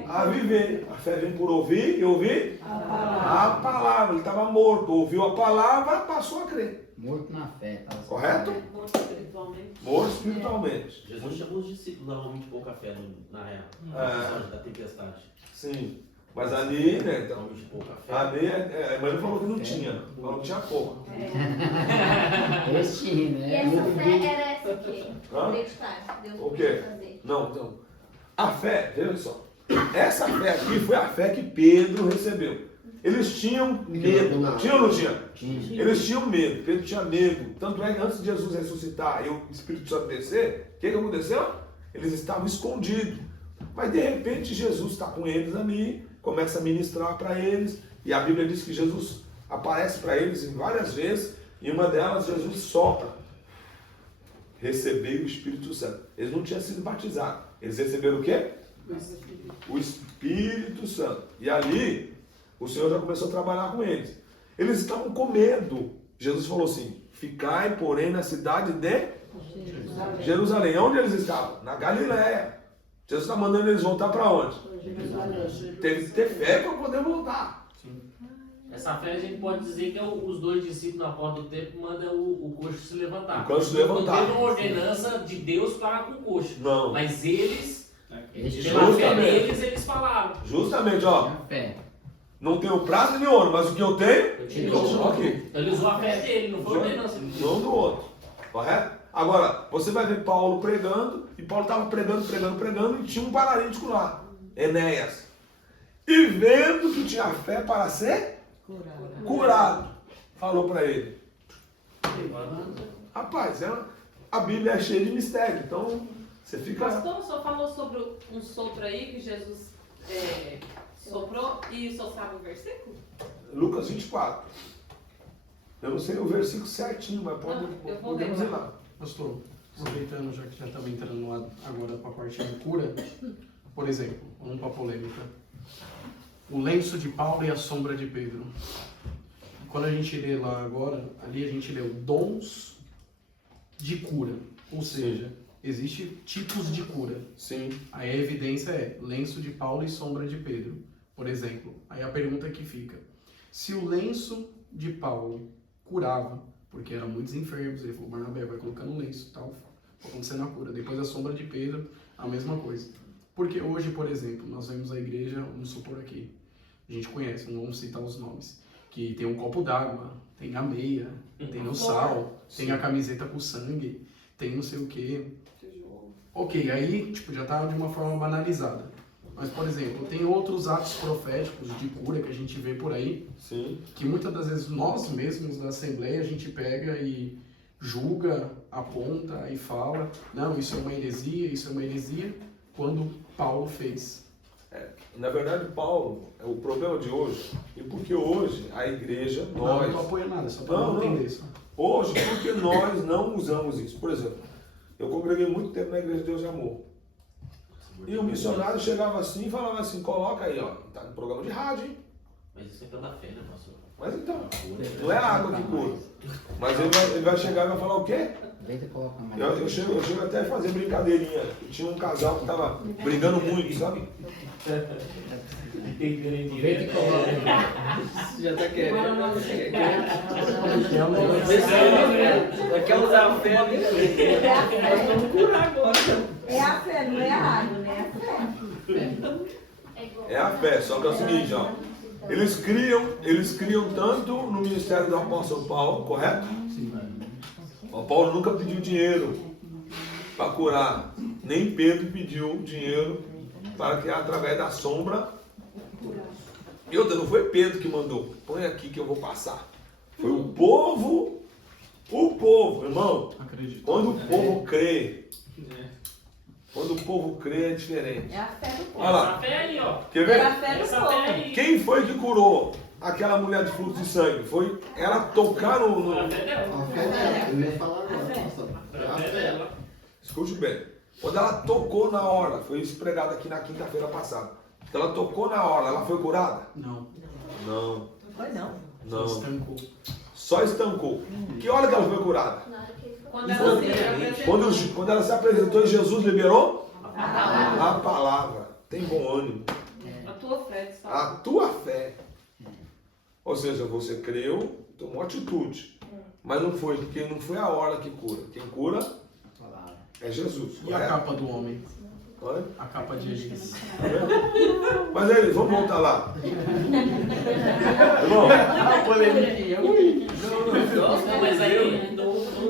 a viver. A fé vem por ouvir e ouvir a palavra. Ele estava morto, ouviu a palavra, passou a crer. Morto na fé. Tá? Correto? Morto espiritualmente. Morto espiritualmente. Jesus chamou os discípulos, davam muito pouca fé na real. Da tempestade. Sim. Mas ali, né, então, Muito pouca fé. ali, mas ele falou que não tinha. Falou que tinha pouco. Esse, né? E essa fé era essa o quê? Hã? Acreditar. Deus O podia quê? fazer. Não, então, a fé, veja só, essa fé aqui foi a fé que Pedro recebeu. Eles tinham medo, tinham ou não tinha? Eles tinham medo, Pedro tinha medo. Tanto é que antes de Jesus ressuscitar e o Espírito Santo descer, o que aconteceu? Eles estavam escondidos. Mas de repente Jesus está com eles ali, começa a ministrar para eles, e a Bíblia diz que Jesus aparece para eles em várias vezes, e uma delas Jesus sopra. Recebeu o Espírito Santo. Eles não tinham sido batizados. Eles receberam o quê? O Espírito Santo. E ali, o Senhor já começou a trabalhar com eles. Eles estavam com medo. Jesus falou assim, ficai, porém, na cidade de Jerusalém. Onde eles estavam? Na Galiléia. Jesus está mandando eles voltar para onde? Teve que ter fé para poder voltar. Essa fé a gente pode dizer que é os dois discípulos na porta do templo mandam o coxo se levantar. O coxo se levantar. Não teve uma ordenança de Deus para com o coxo. Não. Mas eles, pela Justamente. fé deles, eles falaram. Justamente, ó. Fé. Não tenho prata nem ouro, mas o que eu tenho, Eu te eu dou. estou aqui. Então ele usou a fé dele, não foi ordenança. Não do outro. Correto? Agora, você vai ver Paulo pregando, e Paulo estava pregando, e tinha um paralítico lá, Enéas. E vendo que tinha fé para ser curado, falou para ele. Rapaz, a Bíblia é cheia de mistério, então você fica... Pastor, o senhor falou sobre um sopro aí que Jesus soprou, e o senhor sabe o versículo? Lucas 24. Eu não sei o versículo certinho, mas eu vou podemos ir lembrar. lá. Pastor, aproveitando, já que já estamos entrando lá agora para a parte de cura, por exemplo, vamos para a polêmica. O lenço de Paulo e a sombra de Pedro. Quando a gente lê lá agora, ali a gente leu dons de cura. Ou seja, existem tipos de cura. Sim. Aí a evidência é lenço de Paulo e sombra de Pedro, por exemplo. Aí a pergunta que fica, se o lenço de Paulo curava, porque eram muitos enfermos, ele falou, Barnabé, vai colocando lenço, tal, vai acontecendo a cura. Depois a sombra de Pedro, a mesma coisa. Porque hoje, por exemplo, nós vemos a igreja, vamos supor aqui, a gente conhece, não vamos citar os nomes, que tem um copo d'água, tem a meia, tem o sal, tem a camiseta com sangue, tem não sei o quê. Ok, aí tipo, já está de uma forma banalizada. Mas, por exemplo, tem outros atos proféticos de cura que a gente vê por aí, Sim. que muitas das vezes nós mesmos da Assembleia a gente pega e julga, aponta e fala, não, isso é uma heresia, quando Paulo fez. Na verdade, Paulo, é o problema de hoje, e porque hoje a igreja, Não nós... estou apoiando nada, só para Não. entender isso. Hoje, por que nós não usamos isso? Por exemplo, eu congreguei muito tempo na Igreja de Deus e Amor. E o missionário chegava assim e falava assim, coloca aí, ó, tá no programa de rádio, hein? Mas isso é pela fé, né, pastor? Mas então, não é a água que cura. Mas ele vai chegar e vai falar o quê? Eu chego até a fazer brincadeirinha. Tinha um casal que estava brigando muito, sabe? Já tá querendo. Já quer usar a fé ali. Nós vamos curar agora. É a fé, não é a água, né? É a fé. É a fé, só que é o seguinte, ó. Eles criam tanto no ministério do apóstolo Paulo, correto? Sim. O Paulo nunca pediu dinheiro para curar. Nem Pedro pediu dinheiro para que através da sombra. E outra, não foi Pedro que mandou. Põe aqui que eu vou passar. Foi o povo. O povo, irmão. Acredito. Quando o povo crê. Quando o povo crê é diferente. É a fé do povo. Olha lá. Essa fé aí, ó. Quer ver? É a fé do Essa povo. fé aí. Quem foi que curou aquela mulher de fluxo de sangue? Foi ela tocar no... A fé dela. A fé dela, eu ia falar agora, pastor. A fé dela. Escute bem. Quando ela tocou na hora, foi isso pregado aqui na quinta-feira passada. Ela tocou na hora, ela foi curada? Não. Não. Foi não. Não. Estancou. Só estancou. Que hora que ela foi curada? Quando ela se apresentou. Quando ela se apresentou e Jesus liberou? A palavra. A palavra. Tem bom ânimo. A tua fé. Só. A tua fé. Ou seja, você creu, tomou atitude. Mas não foi, porque não foi a hora que cura. Quem cura é Jesus. E a correto? capa do homem? Olha. A capa de Elias. Tá vendo? Mas aí, vamos voltar lá. Irmão, Nossa, mas aí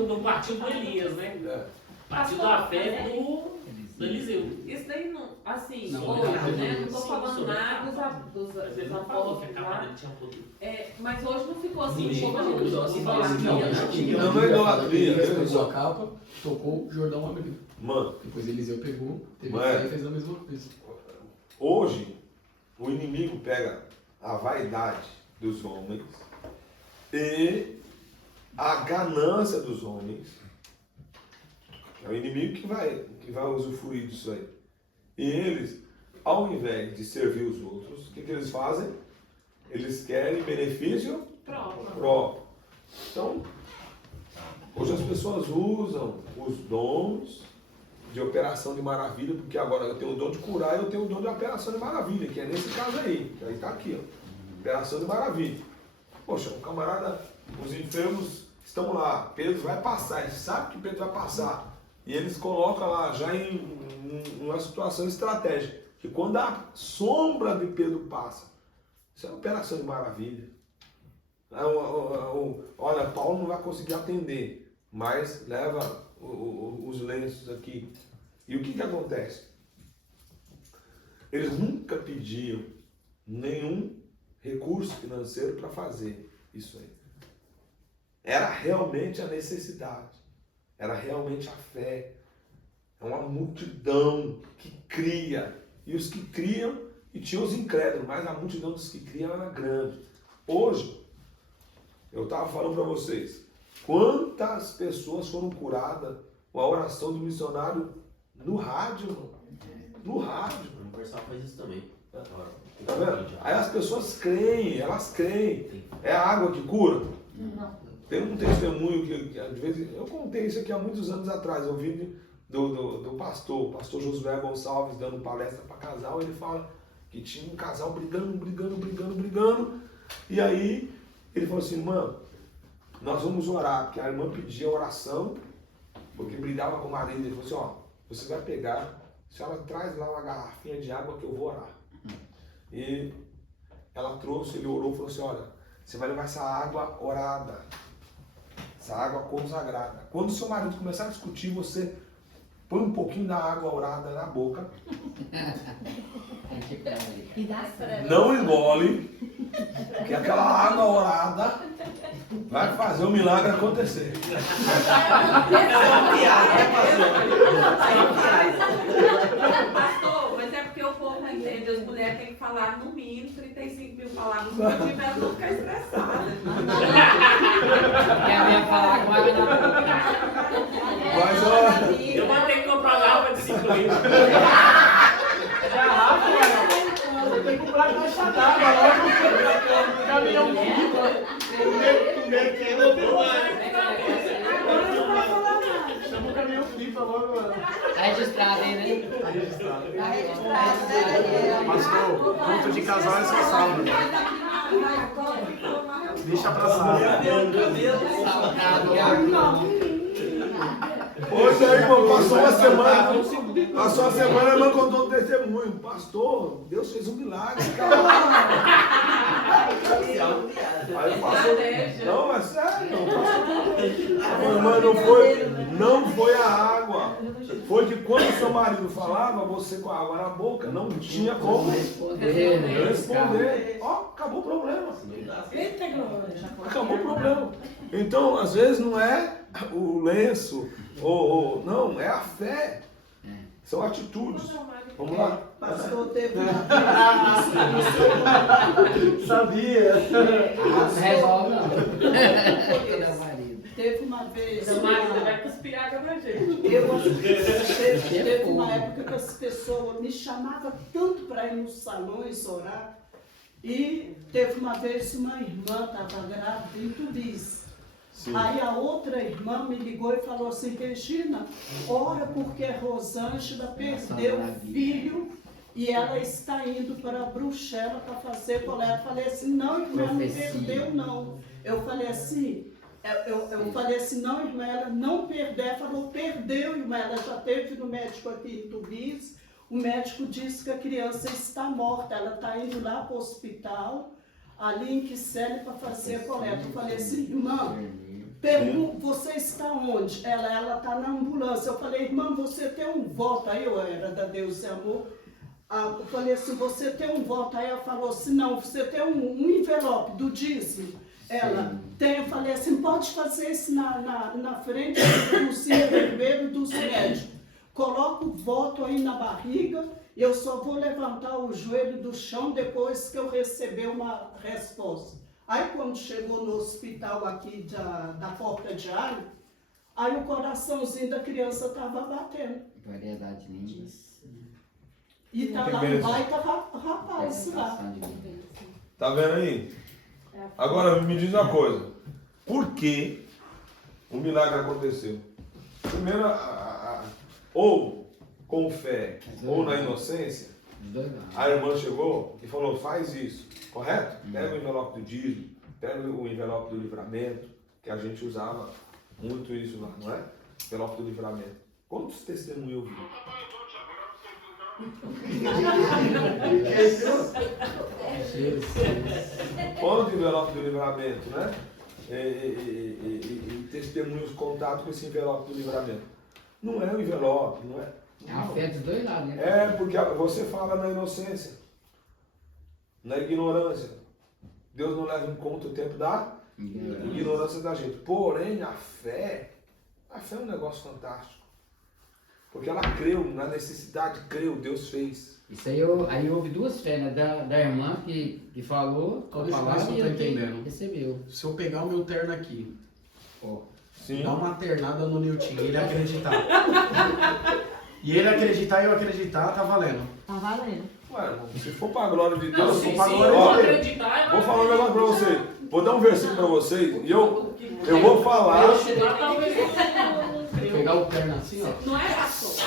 não partiu do Elias, né? Partiu da fé do Eliseu. Isso daí não, assim, Não, hoje, não, né? Não tô sim, falando sobre nada dos Mas ele não falou que a apóstolos capa lá. dele tinha poder. Mas hoje não ficou assim, Sim, como a não, gente não, usa não, idolatria, não é idolatria. Elias pegou a capa, tocou, o Jordão abriu. Mano, Depois Eliseu pegou, teve Mas- fé e fez a mesma coisa. hoje, o inimigo pega a vaidade dos homens e a ganância dos homens. É o inimigo que vai usufruir disso aí. E eles, ao invés de servir os outros, o que eles fazem? Eles querem benefício próprio. Então, hoje as pessoas usam os dons de operação de maravilha, porque agora eu tenho o dom de curar e eu tenho o dom de operação de maravilha, que é nesse caso aí, que aí está aqui, ó, operação de maravilha. Poxa, o camarada, os enfermos estão lá, Pedro vai passar, eles sabem que Pedro vai passar, e eles colocam lá já em uma situação estratégica, que quando a sombra de Pedro passa, isso é uma operação de maravilha. Olha, Paulo não vai conseguir atender, mas leva os lenços aqui. E o que acontece? Eles nunca pediam nenhum recurso financeiro para fazer isso aí. Era realmente a necessidade, era realmente a fé. É uma multidão que cria, e os que criam, e tinha os incrédulos, mas a multidão dos que criam era grande. Hoje, eu estava falando para vocês, quantas pessoas foram curadas com a oração do missionário no rádio, irmão? No rádio. O Universal faz isso também. Tá vendo? Aí as pessoas creem, elas creem. É a água que cura? Não. Tem um testemunho que às vezes, eu contei isso aqui há muitos anos atrás, eu vi do pastor, o pastor Josué Gonçalves dando palestra para casal, ele fala que tinha um casal brigando, e aí ele falou assim, irmã, nós vamos orar, porque a irmã pedia oração, porque brigava com o marido, ele falou assim, ó, você vai pegar, a senhora traz lá uma garrafinha de água que eu vou orar. E ela trouxe, ele orou e falou assim, olha, você vai levar essa água orada, essa água consagrada. Quando o seu marido começar a discutir, você põe um pouquinho da água orada na boca, E dá certo. não engole, que aquela água orada vai fazer o milagre acontecer. Pastor, mas é porque o povo não entende. As mulheres têm que falar no mínimo 35 mil palavras. Se não tiver, vão ficar estressadas. Quer falar Mas olha. Eu vou ter que comprar garrafa de 5 litros. Garrafa, você tem que comprar caixa d'água logo. Caminhão pipa. Chama o caminhão pipa logo, mano. Tá registrado aí, né? Tá registrado. Tá registrado, né, Daniela? Pastor, culto de casal é só sábado. Deixa pra sábado. Hoje aí, irmão, passou uma semana, a irmã contou um testemunho. Pastor, Deus fez um milagre, cara. Aí o pastor, não, é sério, irmã, não foi a água. Foi que quando o seu marido falava, você com a água na boca, não tinha como responder. Ó, acabou o problema. Acabou o problema. Então, às vezes, não é o lenço, não, é a fé. São atitudes. Vamos lá? Pastor, teve uma vez. Sabia. Resolve não. Teve uma vez. Seu marido vai cuspir água na gente. Teve uma época que as pessoas me chamavam tanto para ir nos salões orar. E teve uma vez uma irmã estava grávida em Tubiz. Aí a outra irmã me ligou e falou assim: Regina, ora porque Rosângela perdeu o filho e ela está indo para Bruxelas para fazer coleta. Eu falei assim: não, irmã, ela não perdeu, não. Eu falei assim, não, irmã, ela não perdeu. Ela falou: perdeu, irmã, ela já teve no médico aqui em Tubiz. O médico disse que a criança está morta, ela está indo lá para o hospital, ali em Quicele, para fazer a coleta. Eu falei assim: irmã, você está onde? Ela está na ambulância. Eu falei: irmã, você tem um voto? Aí eu era da Deus e Amor. Eu falei assim: você tem um voto? Aí ela falou assim: não, você tem um envelope do dízimo. Ela tem. Eu falei assim: pode fazer isso na frente do cursinho vermelho dos médicos. Coloca o voto aí na barriga, eu só vou levantar o joelho do chão depois que eu receber uma resposta. Aí quando chegou no hospital aqui da Porta de Alho, aí o coraçãozinho da criança estava batendo. Variedade de línguas. E está lá um baita rapaz lá. Tá vendo aí? Agora me diz uma coisa. Por que o milagre aconteceu? Primeiro, ou com fé, ou na inocência, a irmã chegou e falou: faz isso, correto? Pega o envelope do dízimo, pega o envelope do livramento, que a gente usava muito isso lá, não é? Envelope do livramento. Quantos testemunhos eu vi? Quanto envelope do livramento, né? E testemunhos, contato com esse envelope do livramento. Não é o envelope, não é? É a fé dos dois lados, né? É, porque você fala na inocência, na ignorância. Deus não leva em conta o tempo da ignorância da gente. Porém, a fé é um negócio fantástico. Porque ela creu na necessidade, creu, Deus fez. Isso aí, aí houve duas fés, né? Da irmã que falou a palavra e entendendo. Recebeu. Se eu pegar o meu terno aqui, Sim. dar uma ternada no Nilton, ele acreditar. E ele acreditar e eu acreditar, tá valendo. Tá valendo. Ué, irmão, se for pra glória de Deus, Não, se sim, for pra sim, glória eu vou de Deus. acreditar. Vou falar um negócio pra vocês. Vou dar um versículo pra vocês e eu vou falar. Pegar o terno assim, ó. Não é pastor.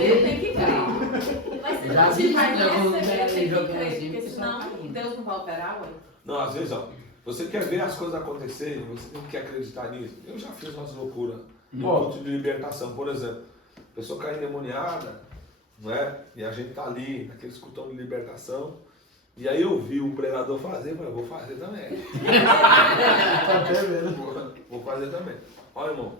Ele tem que crer. Já vi Vai que algum receber, tem que jogando crer, assim, porque senão Deus não vai operar, ué. Não, às vezes, ó, você quer ver as coisas acontecerem, você tem que acreditar nisso. Eu já fiz umas loucuras no culto de libertação, por exemplo. A pessoa cai endemoniada, não é? E a gente tá ali, naquele escutão de libertação. E aí eu vi o pregador fazer, mas eu vou fazer também. Tá até vendo. Vou fazer também. Olha, irmão,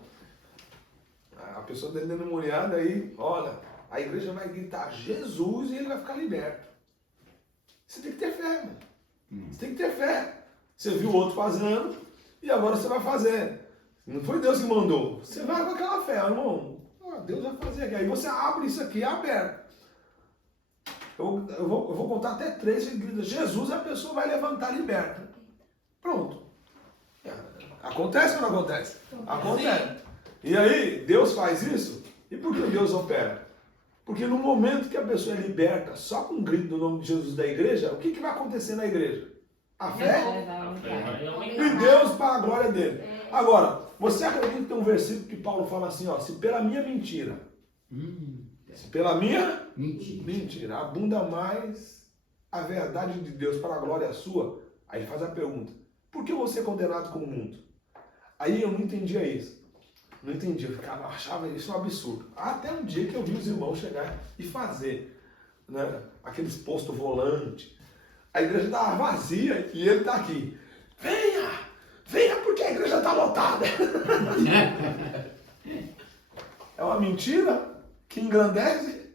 a pessoa dentro endemoniada aí, olha, a igreja vai gritar Jesus e ele vai ficar liberto. Você tem que ter fé, mano. Você tem que ter fé. Você viu o outro fazendo e agora você vai fazer. Não foi Deus que mandou. Você vai com aquela fé, irmão. Deus vai fazer aqui. Aí você abre isso aqui, é aberto. Eu vou contar até 3 e grita: Jesus, a pessoa vai levantar liberta. Pronto. Acontece ou não acontece? Acontece. E aí, Deus faz isso? E por que Deus opera? Porque no momento que a pessoa é liberta, só com um grito do nome de Jesus da igreja, o que vai acontecer na igreja? A fé e Deus para a glória dele. Agora, você acredita que tem um versículo que Paulo fala assim, ó, se pela minha mentira, se pela minha mentira, abunda mais a verdade de Deus para a glória sua, aí ele faz a pergunta, por que você é condenado com o mundo? Aí eu não entendia isso. Não entendia, eu achava isso um absurdo. Até um dia que eu vi os irmãos chegar e fazer, né, aqueles postos volantes. A igreja estava vazia e ele está aqui. Venha! Venha porque a igreja está lotada. É uma mentira que engrandece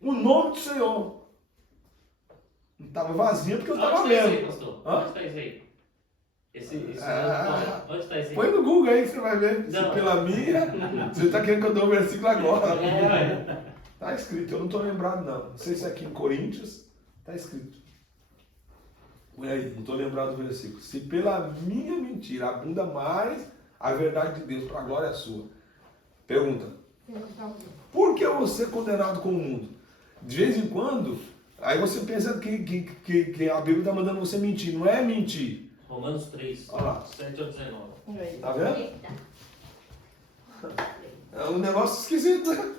o nome do Senhor. Não estava vazia porque eu estava vendo. Onde está isso aí? Onde está isso aí? Põe no Google aí que você vai ver. Se pela minha, você está querendo que eu dê um versículo agora. Está escrito, eu não estou lembrado não. Não sei se é aqui em Coríntios, está escrito. Aí, não estou lembrado do versículo. Se pela minha mentira abunda mais a verdade de Deus para a glória sua. Pergunta. Por que você é condenado com o mundo? De vez em quando, aí você pensa que a Bíblia está mandando você mentir. Não é mentir. Romanos 3, Olha lá. 7 ao 19. Tá vendo? É um negócio esquisito, né?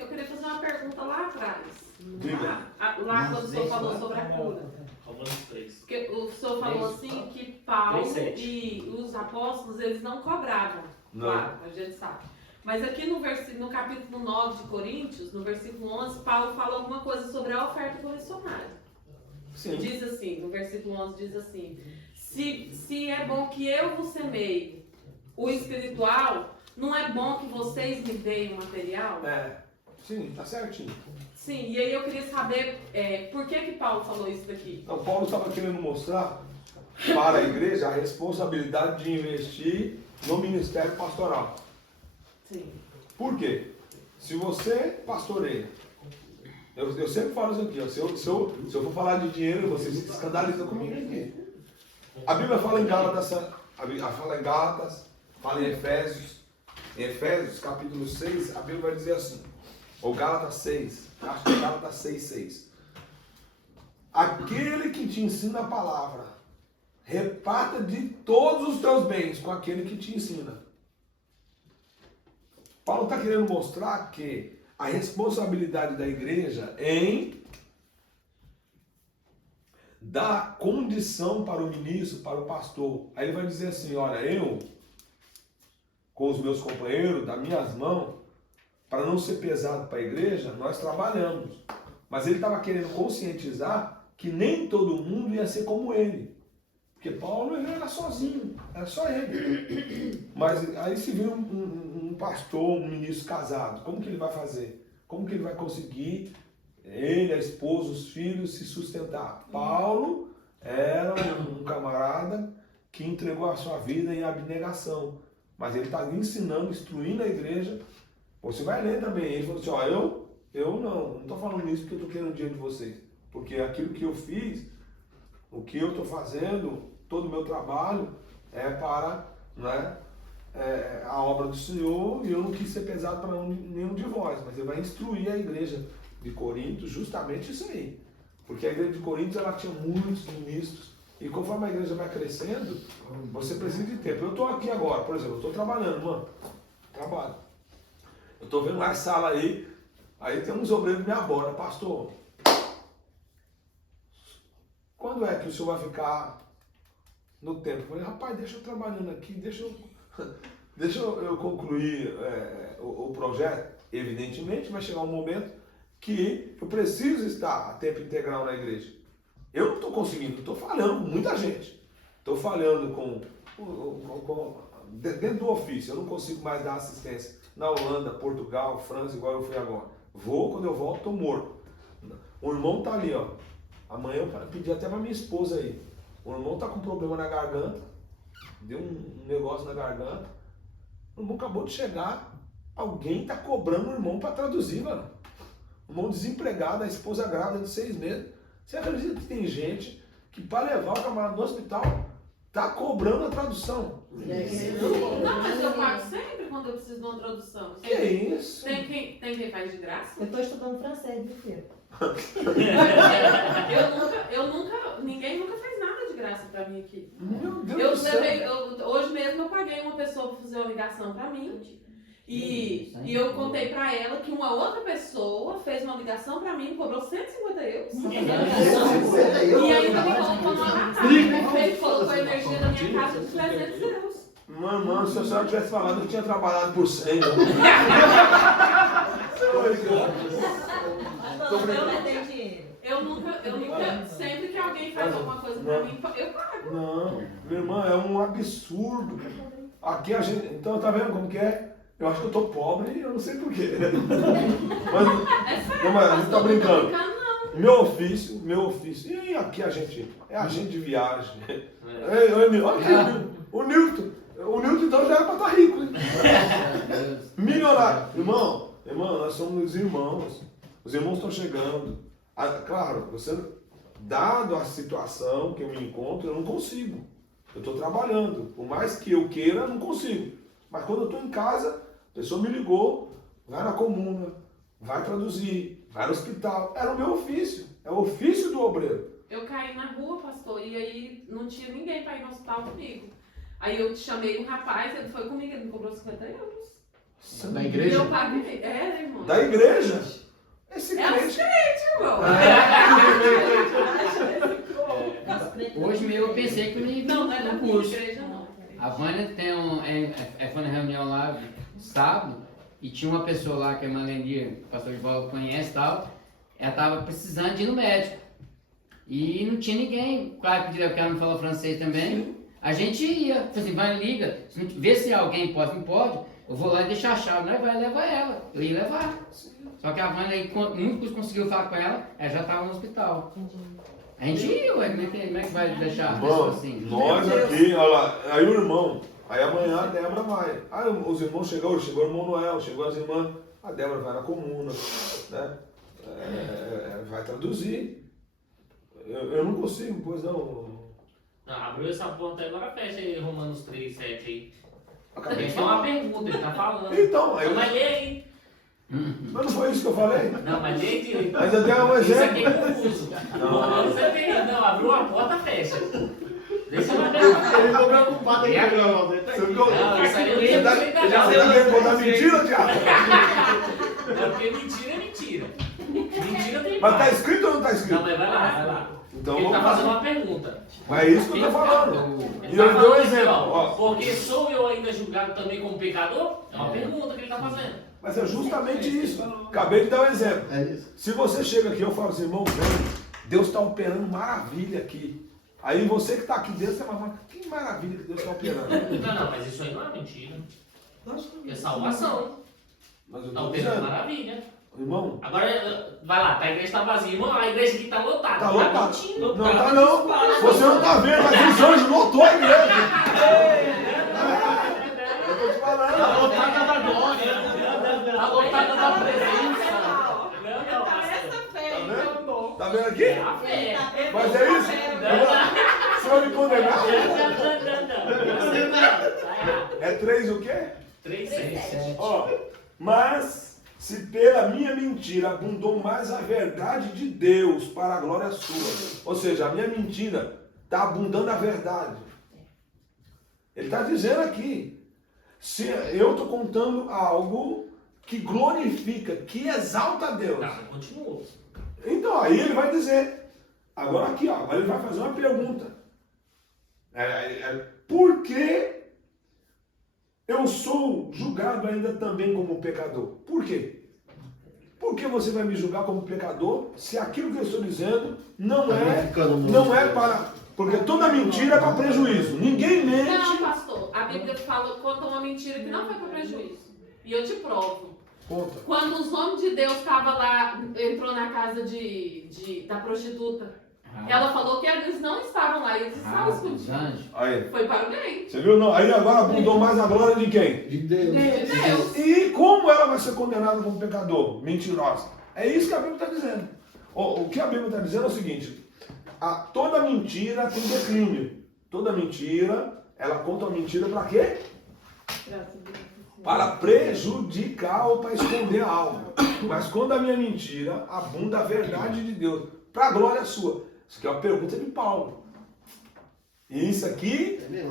Eu queria fazer uma pergunta lá atrás. Diga. Lá quando o senhor falou sobre a cura. Romanos 3. Porque o senhor falou assim que Paulo 3:7. e os apóstolos, eles não cobravam. Não. Claro, a gente sabe. Mas aqui no capítulo 9 de Coríntios, no versículo 11, Paulo fala alguma coisa sobre a oferta comissionária. Sim. Diz assim, no versículo 11 diz assim, se é bom que eu vos semeie o espiritual, não é bom que vocês me deem o material? É, sim, tá certinho. Sim, e aí eu queria saber por que Paulo falou isso daqui. Então, Paulo estava querendo mostrar para a igreja a responsabilidade de investir no ministério pastoral. Sim. Por quê? Se você pastoreia, eu sempre falo isso aqui, ó, se eu for falar de dinheiro, você se escandaliza comigo aqui. A Bíblia fala em Gálatas, fala em Efésios. Em Efésios, capítulo 6, a Bíblia vai dizer assim, ou Gálatas 6, acho que é Gálatas 6. Aquele que te ensina a palavra, reparta de todos os teus bens com aquele que te ensina. Paulo está querendo mostrar que a responsabilidade da igreja em dar condição para o ministro, para o pastor. Aí ele vai dizer assim, olha, eu, com os meus companheiros, das minhas mãos, para não ser pesado para a igreja, nós trabalhamos. Mas ele estava querendo conscientizar que nem todo mundo ia ser como ele. Porque Paulo ele era sozinho, era só ele. Mas aí se vê um pastor, um ministro casado, como que ele vai fazer? Como que ele vai conseguir, ele, a esposa, os filhos, se sustentar? Paulo era um camarada que entregou a sua vida em abnegação. Mas ele está ensinando, instruindo a igreja. Você vai ler também. Ele falou assim, ó, eu não estou falando isso porque eu estou querendo o dinheiro de vocês. Porque aquilo que eu fiz, o que eu estou fazendo, todo o meu trabalho é para, né, a obra do Senhor, e eu não quis ser pesado para nenhum de vós. Mas ele vai instruir a igreja de Corinto justamente isso aí. Porque a igreja de Corinto ela tinha muitos ministros. E conforme a igreja vai crescendo, você precisa de tempo. Eu estou aqui agora, por exemplo, eu estou trabalhando, mano. Trabalho. Eu estou vendo mais sala aí tem uns obreiros que me abordam. Pastor, quando é que o senhor vai ficar no tempo? Eu falei, rapaz, deixa eu trabalhando aqui, deixa eu concluir o projeto. Evidentemente vai chegar um momento que eu preciso estar a tempo integral na igreja. Eu não estou conseguindo, estou falhando com muita gente. Estou falhando dentro do ofício, eu não consigo mais dar assistência na Holanda, Portugal, França, igual eu fui agora. Vou, quando eu volto, estou morto. O irmão está ali, ó. Amanhã eu pedi até para minha esposa aí. O irmão está com problema na garganta, deu um negócio na garganta. O irmão acabou de chegar, alguém está cobrando o irmão para traduzir, mano. O irmão desempregado, a esposa grávida de 6 meses. Você acredita que tem gente que para levar o camarada no hospital está cobrando a tradução. Não, mas eu pago sempre quando eu preciso de uma tradução. Que é isso? Tem quem faz de graça? Eu estou estudando francês, viu, filho? Ninguém nunca fez nada de graça pra mim aqui. Meu Deus do céu. Hoje mesmo eu paguei uma pessoa pra fazer uma ligação pra mim. E eu contei pra ela que uma outra pessoa fez uma ligação pra mim e cobrou 150 euros. E ainda me colocou numa batalha. Ele colocou a energia da minha casa de 300 euros. Mano, se a senhora tivesse falado, eu tinha trabalhado por 100. Eu nunca, sempre que alguém faz alguma coisa pra mim, eu pago. Não, minha irmã, é um absurdo. Aqui a gente. Então, tá vendo como que é? Eu acho que eu tô pobre e eu não sei porquê. Mas a gente tá brincando. Meu ofício. E aqui a gente é agente de viagem. Olha aqui, o Newton. O Newton então já era pra estar rico, hein? Milionário. Irmão, nós somos irmãos. Os irmãos estão chegando. Claro, dado a situação que eu me encontro, eu não consigo. Eu estou trabalhando. Por mais que eu queira, eu não consigo. Mas quando eu estou em casa, a pessoa me ligou, vai na comuna, vai traduzir, vai no hospital. Era o meu ofício. É o ofício do obreiro. Eu caí na rua, pastor, e aí não tinha ninguém para ir no hospital comigo. Aí eu chamei um rapaz, ele foi comigo, ele me cobrou 50 euros. Da igreja? Eu paguei. Irmão. Da igreja? Esse crente. É um crente, irmão. Hoje mesmo eu pensei que eu nem não é da minha curso. igreja, não. A Vânia foi na reunião lá sábado e tinha uma pessoa lá que a Malendir, o pastor de Valdo conhece e tal, ela estava precisando de ir no médico. E não tinha ninguém, claro que ela não fala francês também. Sim. A gente ia, falei assim, vai, liga, vê se alguém pode, não pode, eu vou lá e deixar a chave, nós vai levar ela. Eu ia levar. Sim. Só que a Vânia, nunca conseguiu falar com ela, ela já estava no hospital. A gente ia, ué, como é que vai deixar a pessoa assim? Nós aqui, olha lá, aí o irmão, aí amanhã a Débora vai. Aí os irmãos chegou o irmão Noel, chegou as irmãs, a Débora vai na comuna, né? Vai traduzir. Eu não consigo, pois não. Não, abriu essa porta aí, agora fecha aí Romanos 3, 7 aí. Acabei de falar uma falar. pergunta, ele tá falando. Então, aí. Mas lê aí. Mas não foi isso que eu falei? Não, mas lê aí. Mas eu dei um exemplo. Isso aqui é confuso. Não, abriu a porta, fecha. Deixa eu ver. Ele ficou preocupado aí. Não, isso aí eu tenho que aceitar. Já sei da mentira, Thiago? Não, porque mentira é mentira. Mentira tem. Mas tá escrito ou não tá escrito? Não, mas vai lá. Então, ele tá vamos fazendo lá. uma pergunta. Mas é isso que eu tô falando. Ele E tá eu dei um falando exemplo. aqui, Ó. Porque sou eu ainda julgado também como pecador? É uma pergunta que ele tá fazendo. Mas é justamente isso. Acabei de dar um exemplo. É isso. Se você chega aqui e eu falo assim, irmão, Deus está operando maravilha aqui. Aí você que está aqui dentro, você vai falar, que maravilha que Deus está operando. Não, mas isso aí não é mentira. É salvação. Mas eu Tá tô operando dizendo, maravilha. irmão, Agora, vai lá, a igreja tá vazia. Irmão, a igreja aqui tá lotada. tá lotado. mentindo. Não tá não. Você não tá vendo, mas os anjos lotou a igreja. Eu tô te falando. Tá lotada da glória. Tá lotada da presença. Tá vendo aqui? É a fé. Mas é isso? Você vai me condenar? É 3 o quê? 3, 7. Ó, mas se pela minha mentira abundou mais a verdade de Deus para a glória sua. Ou seja, a minha mentira está abundando a verdade. Ele está dizendo aqui, se eu estou contando algo que glorifica, que exalta a Deus. Tá, mas continua. Então, aí ele vai dizer, agora aqui, ó, agora ele vai fazer uma pergunta. Por que eu sou julgado ainda também como pecador? Por quê? Por que você vai me julgar como pecador se aquilo que eu estou dizendo não é para... Porque toda mentira é para prejuízo. Ninguém mente. Não, pastor. A Bíblia conta uma mentira que não foi para prejuízo. E eu te provo. Conta. Quando os homens de Deus estavam lá, entrou na casa da prostituta, ela falou que eles não estavam lá, eles estavam escondidos. Aí. Foi para o bem. Você viu? Não? Aí agora abundou mais a glória de quem? De Deus. De Deus. E como ela vai ser condenada como pecador? Mentirosa. É isso que a Bíblia está dizendo. O que a Bíblia está dizendo é o seguinte: toda mentira tem declínio. toda mentira, ela conta uma mentira para quê? Para prejudicar ou para esconder algo. Mas quando a minha mentira abunda a verdade de Deus, para a glória sua. Isso aqui é uma pergunta de Paulo. E isso aqui, né?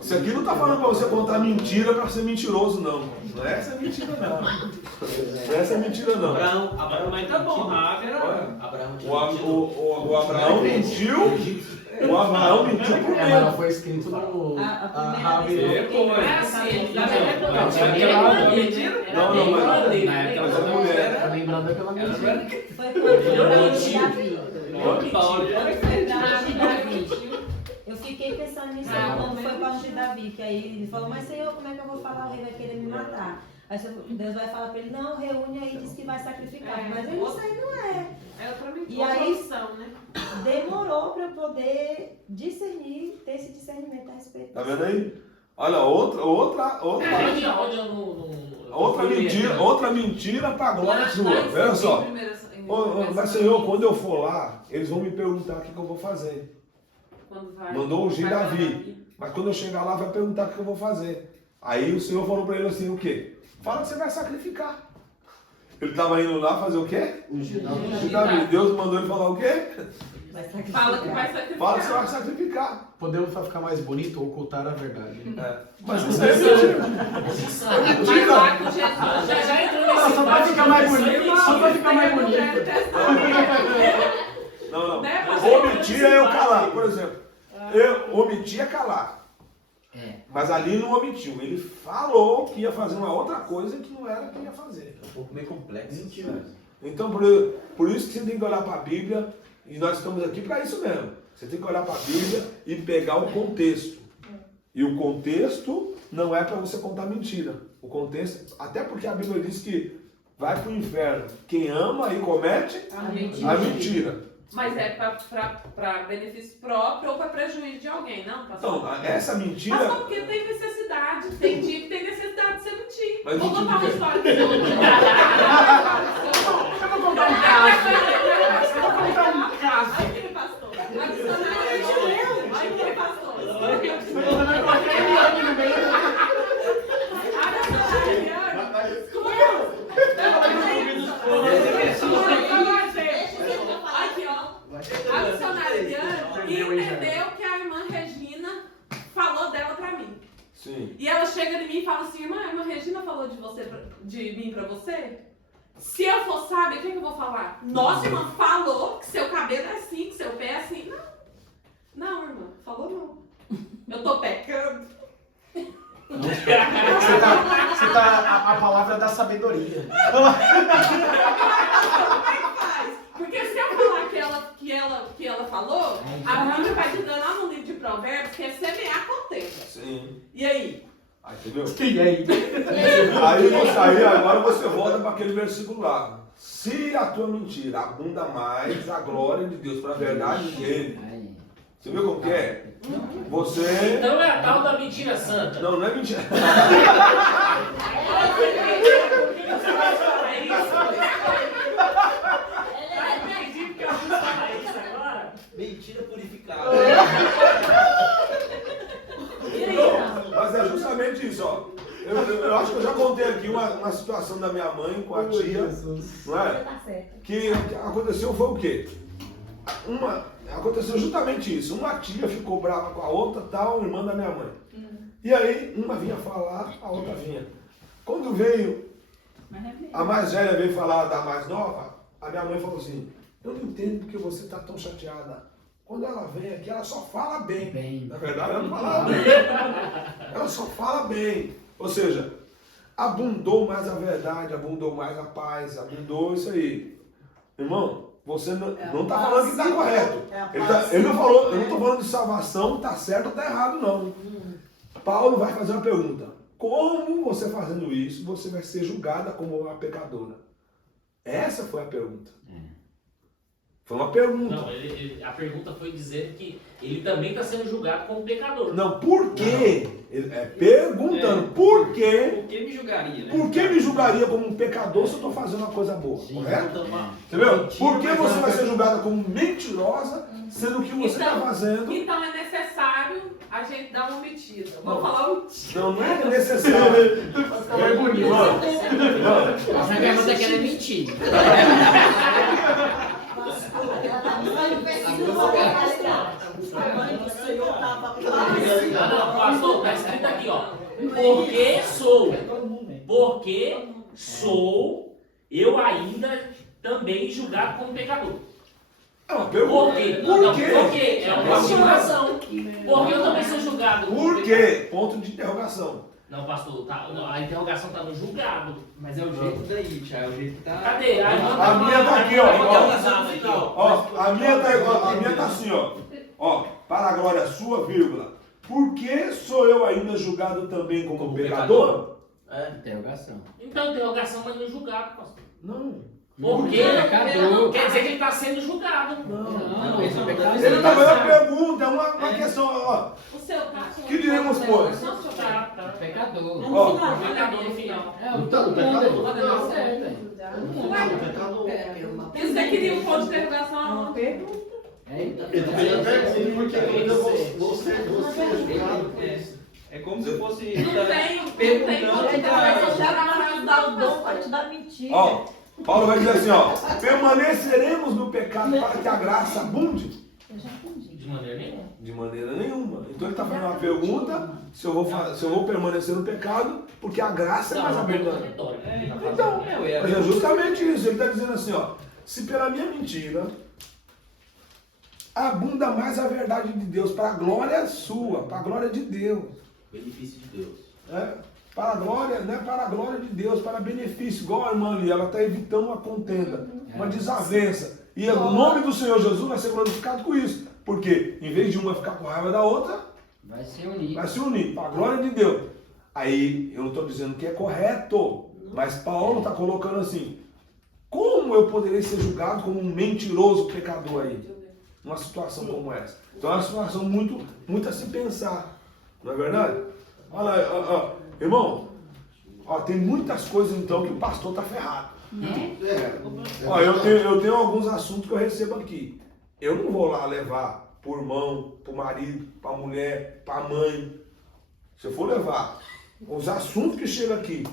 Isso aqui não está falando para você contar mentira para ser mentiroso, não. Não é essa mentira, não. Não é essa mentira, não. Abraão, mas tá bom, O Abraão mentiu. O Abraão mentiu por Mas medo. foi escrito no. Não é assim. Na época da mulher. Tá lembrando daquela mentira. Foi quando Davi. Eu fiquei pensando nisso quando foi para de Davi, que aí ele falou, mas Senhor, como é que eu vou falar? O rei vai querer me matar. Aí Deus vai falar para ele, não, reúne aí, diz que vai sacrificar. Mas ele isso aí não é. E aí né? demorou para eu poder discernir, ter esse discernimento a respeito. Tá vendo aí? Olha, outra mentira para a glória sua. Olha só. Mas Senhor, quando eu for lá, eles vão me perguntar o que eu vou fazer. Mandou ungir Davi. Mas quando eu chegar lá, vai perguntar o que eu vou fazer. Aí o Senhor falou para ele assim, o quê? Fala que você vai sacrificar. Ele estava indo lá fazer o quê? Ungir Davi. Deus mandou ele falar o quê? Fala que vai sacrificar. Fala que você vai sacrificar. Podemos ficar mais bonito ou ocultar a verdade. Mas isso aí é mentira. Mas lá com Jesus já entrou nesse só para ficar mais bonito. Só para ficar mais bonito. Não. Omitir é eu calar. Por exemplo, eu omiti é calar. Mas ali não omitiu. Ele falou que ia fazer uma outra coisa que não era que ia fazer. É um pouco meio complexo. Mentira. Então, por isso que você tem que olhar para a Bíblia, e nós estamos aqui para isso mesmo. Você tem que olhar para a Bíblia e pegar o contexto. E o contexto não é para você contar mentira. O contexto, até porque a Bíblia diz que vai para o inferno quem ama e comete a mentira. Mas é para benefício próprio ou para prejuízo de alguém, não? Pastor? Então, essa mentira... Mas porque tem necessidade. Tem dia que tem necessidade de você mentir. Mas vou contar uma história que Eu vou contar um caso. Aqui, pastor. Aqui, pastor. A missionária Diane entendeu que a irmã Regina falou dela pra mim. Sim. E ela chega em mim e fala assim, irmã, a irmã Regina falou de mim pra você? Se eu for sábia, o que eu vou falar? Nossa, irmã, falou que seu cabelo é assim, que seu pé é assim. Não, irmã, falou não. Eu tô pecando. Você tá a palavra da sabedoria. Porque se eu falar que ela falou, a Bíblia vai te dando lá no livro de Provérbios que é semear com tempo. Sim. E aí? Entendeu? E aí? Aí agora você volta para aquele versículo lá. Se a tua mentira abunda mais a glória de Deus para a verdade dele. Você viu como que é? Você... Então é a tal da mentira santa. Não é mentira. Mentira purificada. Mas é justamente isso, ó. Eu acho que eu já contei aqui uma situação da minha mãe com a tia, não é? Que aconteceu foi o quê? Aconteceu justamente isso. Uma tia ficou brava com a outra, tal, irmã da minha mãe. E aí, uma vinha falar, a outra vinha. Quando veio, a mais velha veio falar da mais nova, a minha mãe falou assim, eu não entendo porque você está tão chateada. Quando ela vem aqui, ela só fala bem. Na verdade, ela não fala bem. Ela só fala bem. Ou seja, abundou mais a verdade, abundou mais a paz, abundou isso aí. Irmão, você não está falando que está correto. Ele não falou, eu não estou falando de salvação, está certo ou está errado, não. Paulo vai fazer uma pergunta. Como você fazendo isso, você vai ser julgada como uma pecadora? Essa foi a pergunta. Foi uma pergunta. Não, a pergunta foi dizer que ele também está sendo julgado como pecador. Não, por quê? Ele é perguntando por quê? Por que me julgaria, né? Por que me julgaria como um pecador se eu estou fazendo uma coisa boa? Correto? Entendeu? Por que você vai ser julgada como mentirosa, sendo que você está fazendo? Então é necessário a gente dá uma mentira. Vamos falar um mentira. Não é necessário. Fica mais bonito. Essa pergunta aqui é mentir. Não, pastor, tá escrito aqui, ó. Porque sou eu ainda também julgado como pecador. É uma Por pergunta. quê? Por Não, quê? porque é uma afirmação. Porque eu também sou julgado como Por pecador. quê? Ponto de interrogação. Não, pastor, tá, a interrogação tá no julgado. Mas é o jeito daí, Thiago, é o jeito que tá. Cadê? A minha tá aqui, ó. ó. Ó, a minha tá assim, ó. Ó, para a glória sua, vírgula. Por que sou eu ainda julgado também como pecador? Interrogação. Então, interrogação, mas no julgado, pastor. Não. Porque Pecador. quer dizer que ele está sendo julgado. Não, esse é pecador. Ele tá fazendo uma pergunta, é uma questão, ó. O seu caso. Que diremos, pois? Tá. Pecador. Ó, Pecador no final. É, o Então, todo pecador. mundo. Pode dar certo. E você queria um ponto de interrogação aonde? É como se fosse. Não tem ponto de Perguntando. interrogação. Dar o dom para te dar mentira. ó, Paulo vai dizer assim, ó. Permaneceremos no pecado para que a graça abunde? Eu já entendi. De maneira nenhuma. De maneira nenhuma. Então ele está fazendo uma pergunta se eu vou permanecer no pecado, porque a graça é mais abundante. Então, mas é justamente isso. Ele está dizendo assim, ó. Se pela minha mentira abunda mais a verdade de Deus, para a glória sua, para a glória de Deus. Benefício de Deus. Para a glória, né? Para a glória de Deus, para benefício. Igual a irmã ali, ela está evitando uma contenda, uma desavença. E o nome do Senhor Jesus vai ser glorificado com isso. Porque em vez de uma ficar com raiva da outra, Vai se unir. vai se unir para a glória de Deus. Aí eu não estou dizendo que é correto, mas Paulo está colocando assim: como eu poderia ser julgado como um mentiroso pecador aí? Numa situação como essa. Então é uma situação muito a se pensar. Não é verdade? Olha, ó, irmão, ó, tem muitas coisas então que o pastor está ferrado. Ó, eu tenho alguns assuntos que eu recebo aqui. Eu não vou lá levar por irmão, para o marido, para a mulher, para a mãe. Se eu for levar os assuntos que chegam aqui,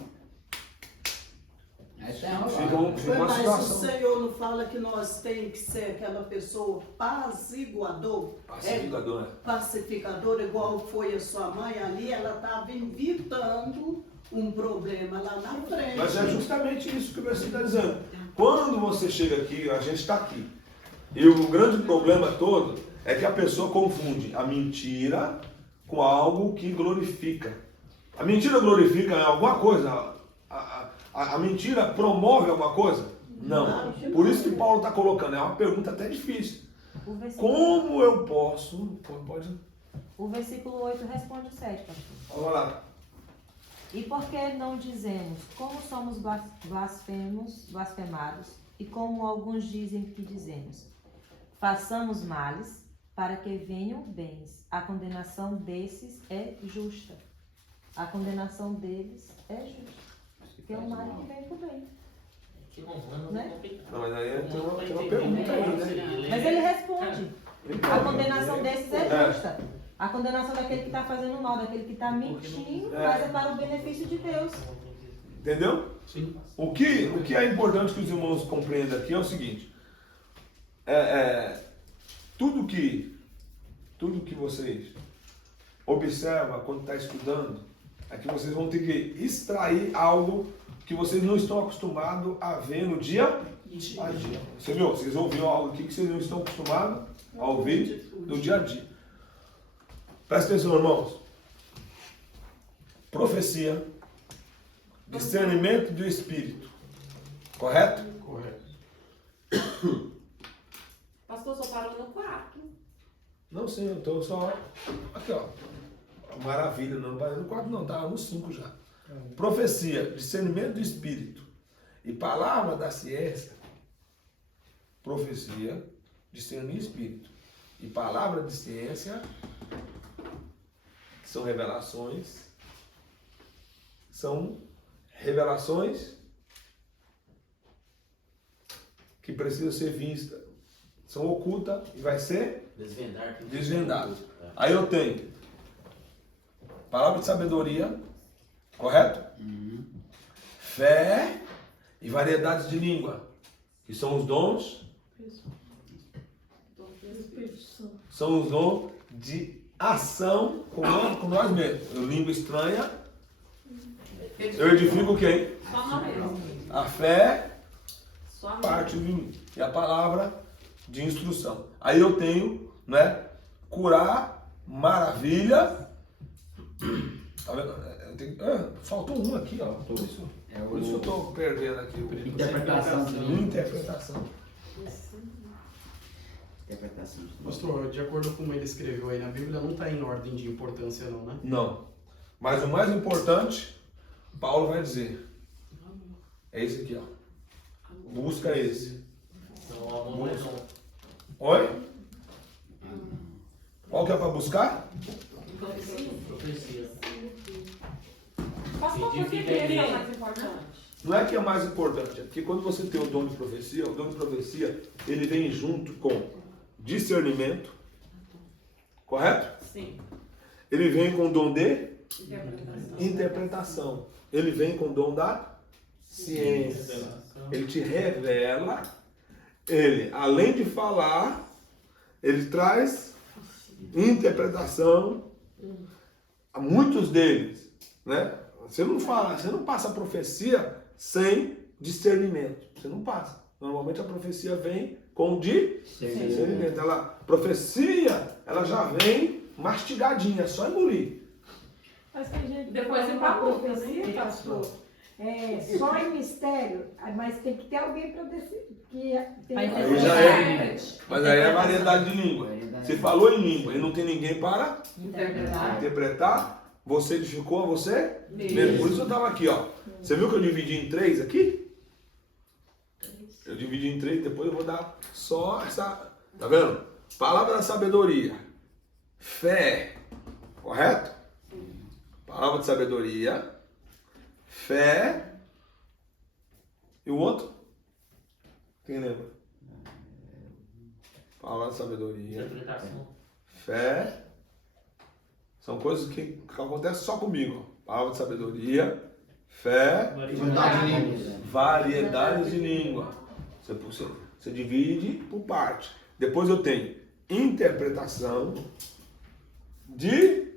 fica uma Mas situação. o Senhor não fala que nós temos que ser aquela pessoa apaziguador? Pacificador, Pacificador, igual foi a sua mãe ali, ela estava evitando um problema lá na frente. Mas é justamente isso que o versículo está dizendo. Quando você chega aqui, a gente está aqui. E o grande problema todo é que a pessoa confunde a mentira com algo que glorifica. A mentira glorifica alguma coisa? A mentira promove alguma coisa? Não. Por isso que Paulo está colocando. É uma pergunta até difícil. Como eu posso... O versículo 8 responde o 7, pastor. Vamos lá. E por que não dizemos como somos blasfemados e como alguns dizem que dizemos? Façamos males para que venham bens. A condenação desses é justa. A condenação deles é justa. Porque é o mal que vem pro bem. Né? Não, mas aí tem uma pergunta aí, né? Mas ele responde. A condenação desses é justa. A condenação daquele que está fazendo mal, daquele que está mentindo, mas é para o benefício de Deus. Entendeu? Sim. O que é importante que os irmãos compreendam aqui é o seguinte. Tudo que vocês observam quando está estudando, é que vocês vão ter que extrair algo que vocês não estão acostumados a ver no dia a dia. Você viu? Vocês ouviram algo aqui que vocês não estão acostumados a ouvir no dia a dia. Presta atenção, irmãos. Profecia, discernimento do Espírito. Correto? Correto. Pastor, só parou no 4. Não sei, eu estou só... Aqui, ó. Maravilha, não parei no 4 não, estava no 5 já. Profecia, discernimento do Espírito e palavra da ciência. Profecia, discernimento do Espírito e palavra de ciência, que são revelações que precisam ser vistas. São ocultas e vai ser Desvendar. desvendado. Aí eu tenho palavra de sabedoria, correto? Fé e variedades de língua, que são os dons, são os dons de ação com nós mesmos. Língua estranha, eu edifico quem? Só nós mesmos. A fé, Só parte de mim, e a palavra de instrução. Aí eu tenho, né, curar, maravilha. Tá vendo? Faltou um aqui, ó. Por isso eu estou perdendo aqui o Interpretação. interpretação. Interpretação. Pastor, de acordo com como ele escreveu aí na Bíblia, não está em ordem de importância não, né? Não. Mas o mais importante, Paulo vai dizer. É esse aqui, ó. Busca esse. Então, o amor não é dom. Oi? Qual que é para buscar? Profecia. Pastor, por que ele é o mais importante? Não é que é mais importante, é porque quando você tem o dom de profecia, o dom de profecia, ele vem junto com discernimento, correto? Sim. Ele vem com o dom de interpretação. Ele vem com o dom da ciência. Ele te revela. Ele, além de falar, ele traz interpretação. Muitos deles, né? Você não passa a profecia sem discernimento. Você não passa. Normalmente a profecia vem com discernimento. A profecia, ela já vem mastigadinha, só engolir. Mas tem gente que Depois fala você falou, uma profecia, né? pastor, só em mistério, mas tem que ter alguém para decidir. Aí já é, mas aí é variedade de língua. Você falou em língua e não tem ninguém para interpretar. Você edificou a você mesmo. Por isso eu estava aqui, ó. Você viu que eu dividi em 3 aqui? Eu dividi em 3, depois eu vou dar só essa. Tá vendo? Palavra da sabedoria. Fé. Correto? Palavra de sabedoria. Fé. E o outro? Quem lembra? Palavra de sabedoria. Interpretação. Fé. São coisas que acontecem só comigo. Palavra de sabedoria, fé, variedades de língua. Você divide por parte. Depois eu tenho interpretação de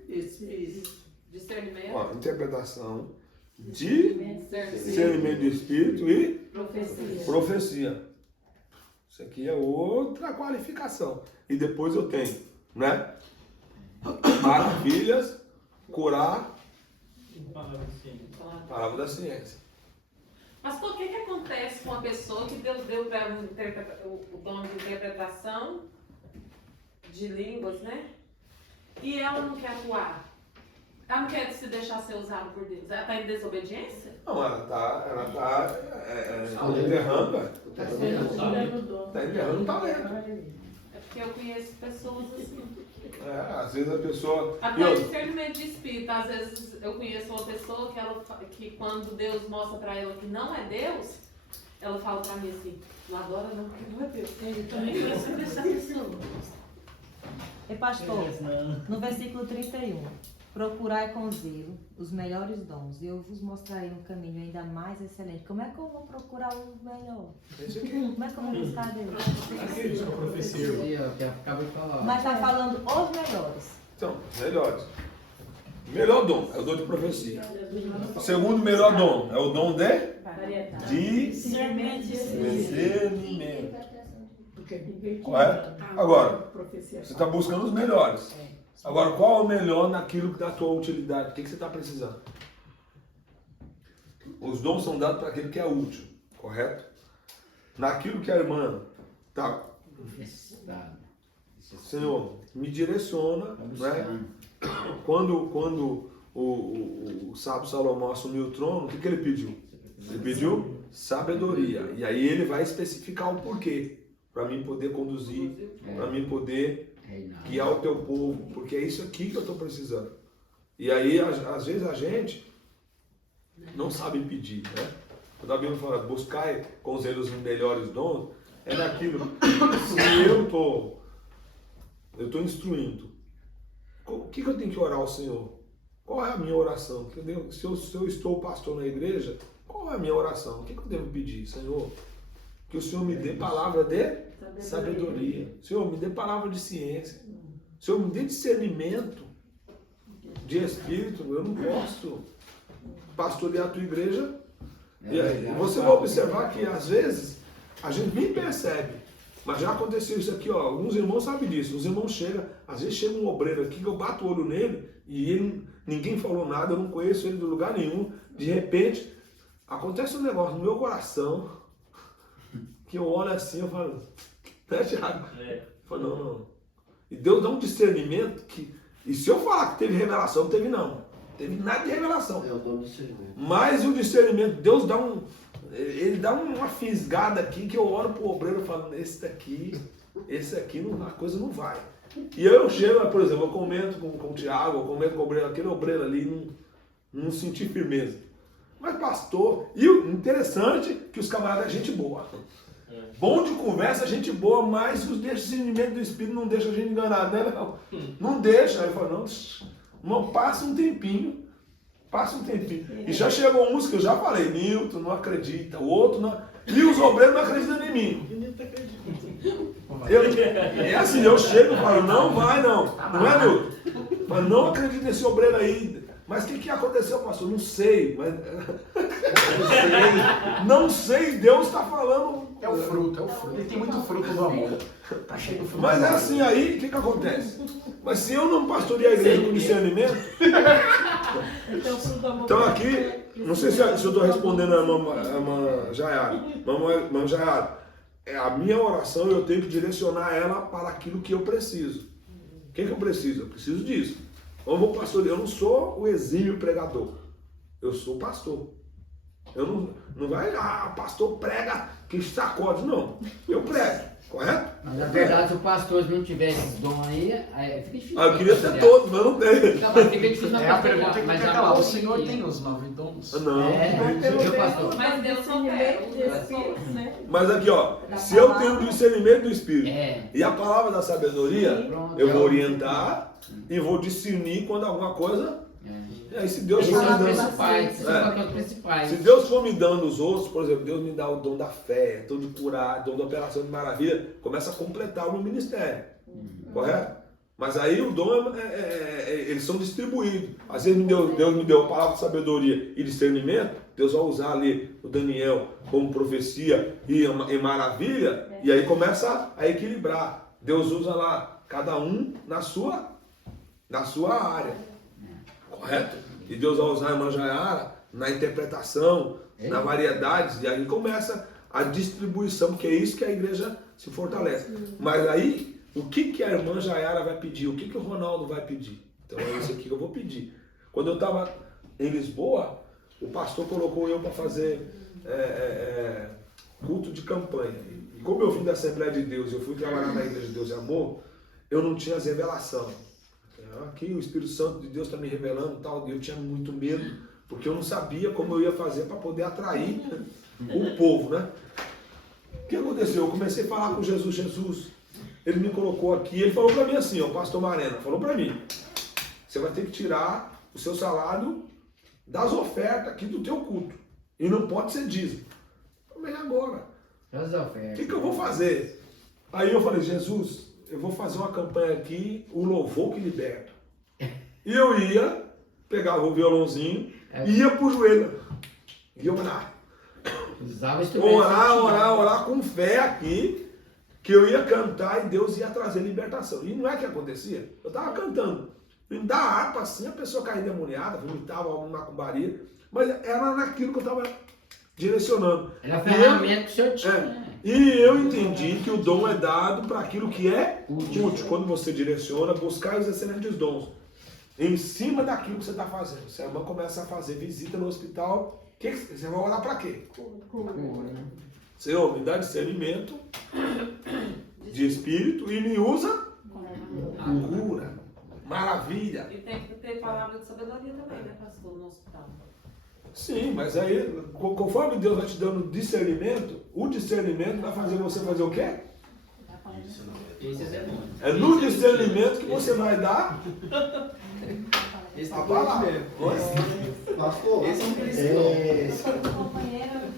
discernimento. Ó, interpretação de discernimento de espírito e profecia. Isso aqui é outra qualificação. E depois eu tenho, né? Maravilhas, curar, palavra da ciência. Pastor, o que acontece com a pessoa que Deus deu para o dom de interpretação de línguas, né? E ela não quer atuar? Ela não quer se deixar ser usada por Deus? Ela está em desobediência? Não, ela tá enterrando, tá enterrando o talento. É porque eu conheço pessoas assim. Às vezes a pessoa... Até discernimento de espírito. Às vezes eu conheço uma pessoa que quando Deus mostra para ela que não é Deus, ela fala para mim assim, não adora não, porque não é Deus. Eu também conheço essa pessoa. E pastor, no versículo 31, procurai com zelo os melhores dons, e eu vos mostrarei um caminho ainda mais excelente. Como é que eu vou procurar o melhor? Como é que eu vou buscar Deus? Isso é a profecia. Que acabou de falar. Mas está falando os melhores. Então, melhores. Melhor dom é o dom de profecia. O segundo melhor dom é o dom de discernimento. Correto? Agora, você está buscando os melhores. Agora, qual é o melhor naquilo que dá a tua utilidade? O que você está precisando? Os dons são dados para aquilo que é útil, correto? Naquilo que a irmã está... Senhor, me direciona, né? Quando o sábio Salomão assumiu o trono, o que ele pediu? Ele pediu sabedoria. E aí ele vai especificar o porquê. Para mim poder conduzir, para mim poder guiar o teu povo, porque é isso aqui que eu estou precisando. E aí, às vezes, a gente não sabe pedir, né? Quando a Bíblia fala, buscai com zelos os melhores dons, é daquilo. Se eu estou instruindo, o que eu tenho que orar ao Senhor? Qual é a minha oração? Entendeu? Se eu estou pastor na igreja, qual é a minha oração? O que eu devo pedir, Senhor? Que o Senhor me dê palavra de sabedoria. Senhor, me dê palavra de ciência. Senhor, me dê discernimento de espírito. Eu não posso pastorear a tua igreja. E aí, você vai observar que às vezes a gente nem percebe. Mas já aconteceu isso aqui, ó. Alguns irmãos sabem disso. Os irmãos chegam, às vezes chega um obreiro aqui que eu bato o olho nele e ninguém falou nada, eu não conheço ele de lugar nenhum. De repente, acontece um negócio no meu coração que eu olho assim, eu falo, né, Thiago? Eu falo, não. E Deus dá um discernimento que. E se eu falar que teve revelação, não teve não. Não teve nada de revelação. É o dom do discernimento. Mas o discernimento, Deus dá ele dá uma fisgada aqui que eu olho pro obreiro e falo, esse aqui a coisa não vai. E aí eu chego, por exemplo, eu comento com o Thiago, eu comento com o obreiro, aquele obreiro ali não senti firmeza. Mas pastor, e o interessante que os camaradas é gente boa. Bom de conversa, gente boa, mas os discernimento do Espírito não deixa a gente enganar, né? Não deixa. Aí eu falo, não, passa um tempinho. E já chegou uns que eu já falei, Nilton não acredita, o outro não. E os obreiros não acreditam em mim. É assim, eu chego e falo, não vai não. Não é, Nilton? Mas não acredito nesse obreiro aí. Mas o que aconteceu, pastor? Não sei. Mas... não sei, Deus está falando. É o fruto. Ele tem muito fruto do amor. Tá cheio de fruto. Mas é assim aí, o que acontece? Mas se eu não pastorear a igreja com discernimento. Então aqui, não sei se eu estou respondendo a irmã Jaiara. Irmã Jaiara, a minha oração eu tenho que direcionar ela para aquilo que eu preciso. O que eu preciso? Eu preciso disso. Eu vou pastorear. Eu não sou o exímio pregador. Eu sou pastor. Eu não vai, pastor prega que sacode. Não. Eu prego. Correto? Mas na verdade, se o pastor não tiver esses dons aí fica difícil. Eu queria ter todos, mas não tenho. Não, mas fica difícil a pergunta que fica lá. O Senhor tem os 9 dons? Não. Pastor. Mas Deus não quer. Mas aqui, ó. Se eu tenho o discernimento do Espírito e a palavra da sabedoria, eu vou orientar e vou discernir quando alguma coisa. E aí, se Deus for me dando. Se Deus for me dando os outros, por exemplo, Deus me dá o dom da fé, dom de curar, dom da operação de maravilha, começa a completar o meu ministério. Correto? Mas aí o dom eles são distribuídos. Às vezes Deus me deu a palavra de sabedoria e discernimento, Deus vai usar ali o Daniel como profecia e maravilha, e aí começa a equilibrar. Deus usa lá cada um na sua área. Correto? E Deus vai usar a irmã Jaiara na interpretação, na variedade, e aí começa a distribuição, porque é isso que a igreja se fortalece. Mas aí, o que a irmã Jaiara vai pedir? O que o Ronaldo vai pedir? Então é isso aqui que eu vou pedir. Quando eu estava em Lisboa, o pastor colocou eu para fazer culto de campanha. E como eu vim da Assembleia de Deus, eu fui trabalhar na Igreja de Deus e Amor, eu não tinha as revelações. Aqui o Espírito Santo de Deus está me revelando e tal, e eu tinha muito medo, porque eu não sabia como eu ia fazer para poder atrair o povo, né? O que aconteceu? Eu comecei a falar com Jesus, ele me colocou aqui, ele falou para mim assim, o pastor Marena, falou para mim, você vai ter que tirar o seu salário das ofertas aqui do teu culto, e não pode ser dízimo. Eu falei, agora, o que eu vou fazer? Aí eu falei, Jesus, eu vou fazer uma campanha aqui, o louvor que liberta. E eu ia, pegava o violãozinho, ia pro joelho. Ia orar. Orar com fé aqui, que eu ia cantar e Deus ia trazer libertação. E não é que acontecia. Eu estava cantando. Me dá harpa assim, a pessoa caía endemoniada, vomitava alguma macumbaria. Mas era naquilo que eu estava direcionando. Era a ferramenta que o senhor tinha. E eu entendi que o dom é dado para aquilo que é útil. Quando você direciona, buscar os excelentes dons. Em cima daquilo que você está fazendo. Se a irmã começa a fazer visita no hospital, você vai orar para quê? Senhor, me dá discernimento de espírito e me usa a cura. Maravilha. E tem que ter palavra de sabedoria também, né, pastor, no hospital. Sim, mas aí, conforme Deus vai te dando discernimento, o discernimento vai fazer você fazer o quê? É no discernimento que você vai dar Esse A é o palavra. mesmo. Pastor, Esse é um cristão.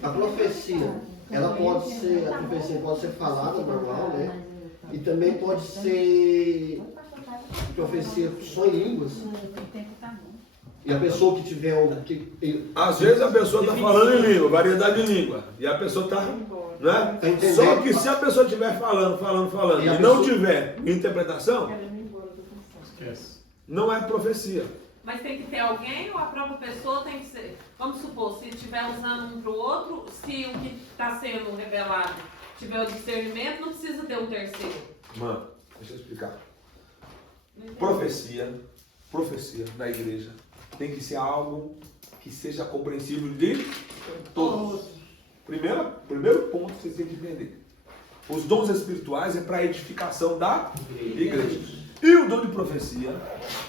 a profecia, ela pode ser, a profecia pode ser falada normal, né? E também pode ser profecia só em línguas. E a pessoa que tiver Às vezes a pessoa está falando em língua, variedade de língua. E a pessoa está. Né? Tá entendendo? Só que se a pessoa estiver falando, E a e não pessoa- tiver interpretação, Esquece. não é profecia. Mas tem que ter alguém ou a própria pessoa tem que ser. Vamos supor, se estiver usando um para o outro, se o que está sendo revelado tiver o discernimento, não precisa ter um terceiro. Mano, deixa eu explicar. Profecia na igreja tem que ser algo que seja compreensível de todos. Primeiro ponto que vocês têm que entender. Os dons espirituais é para a edificação da igreja. E o dom de profecia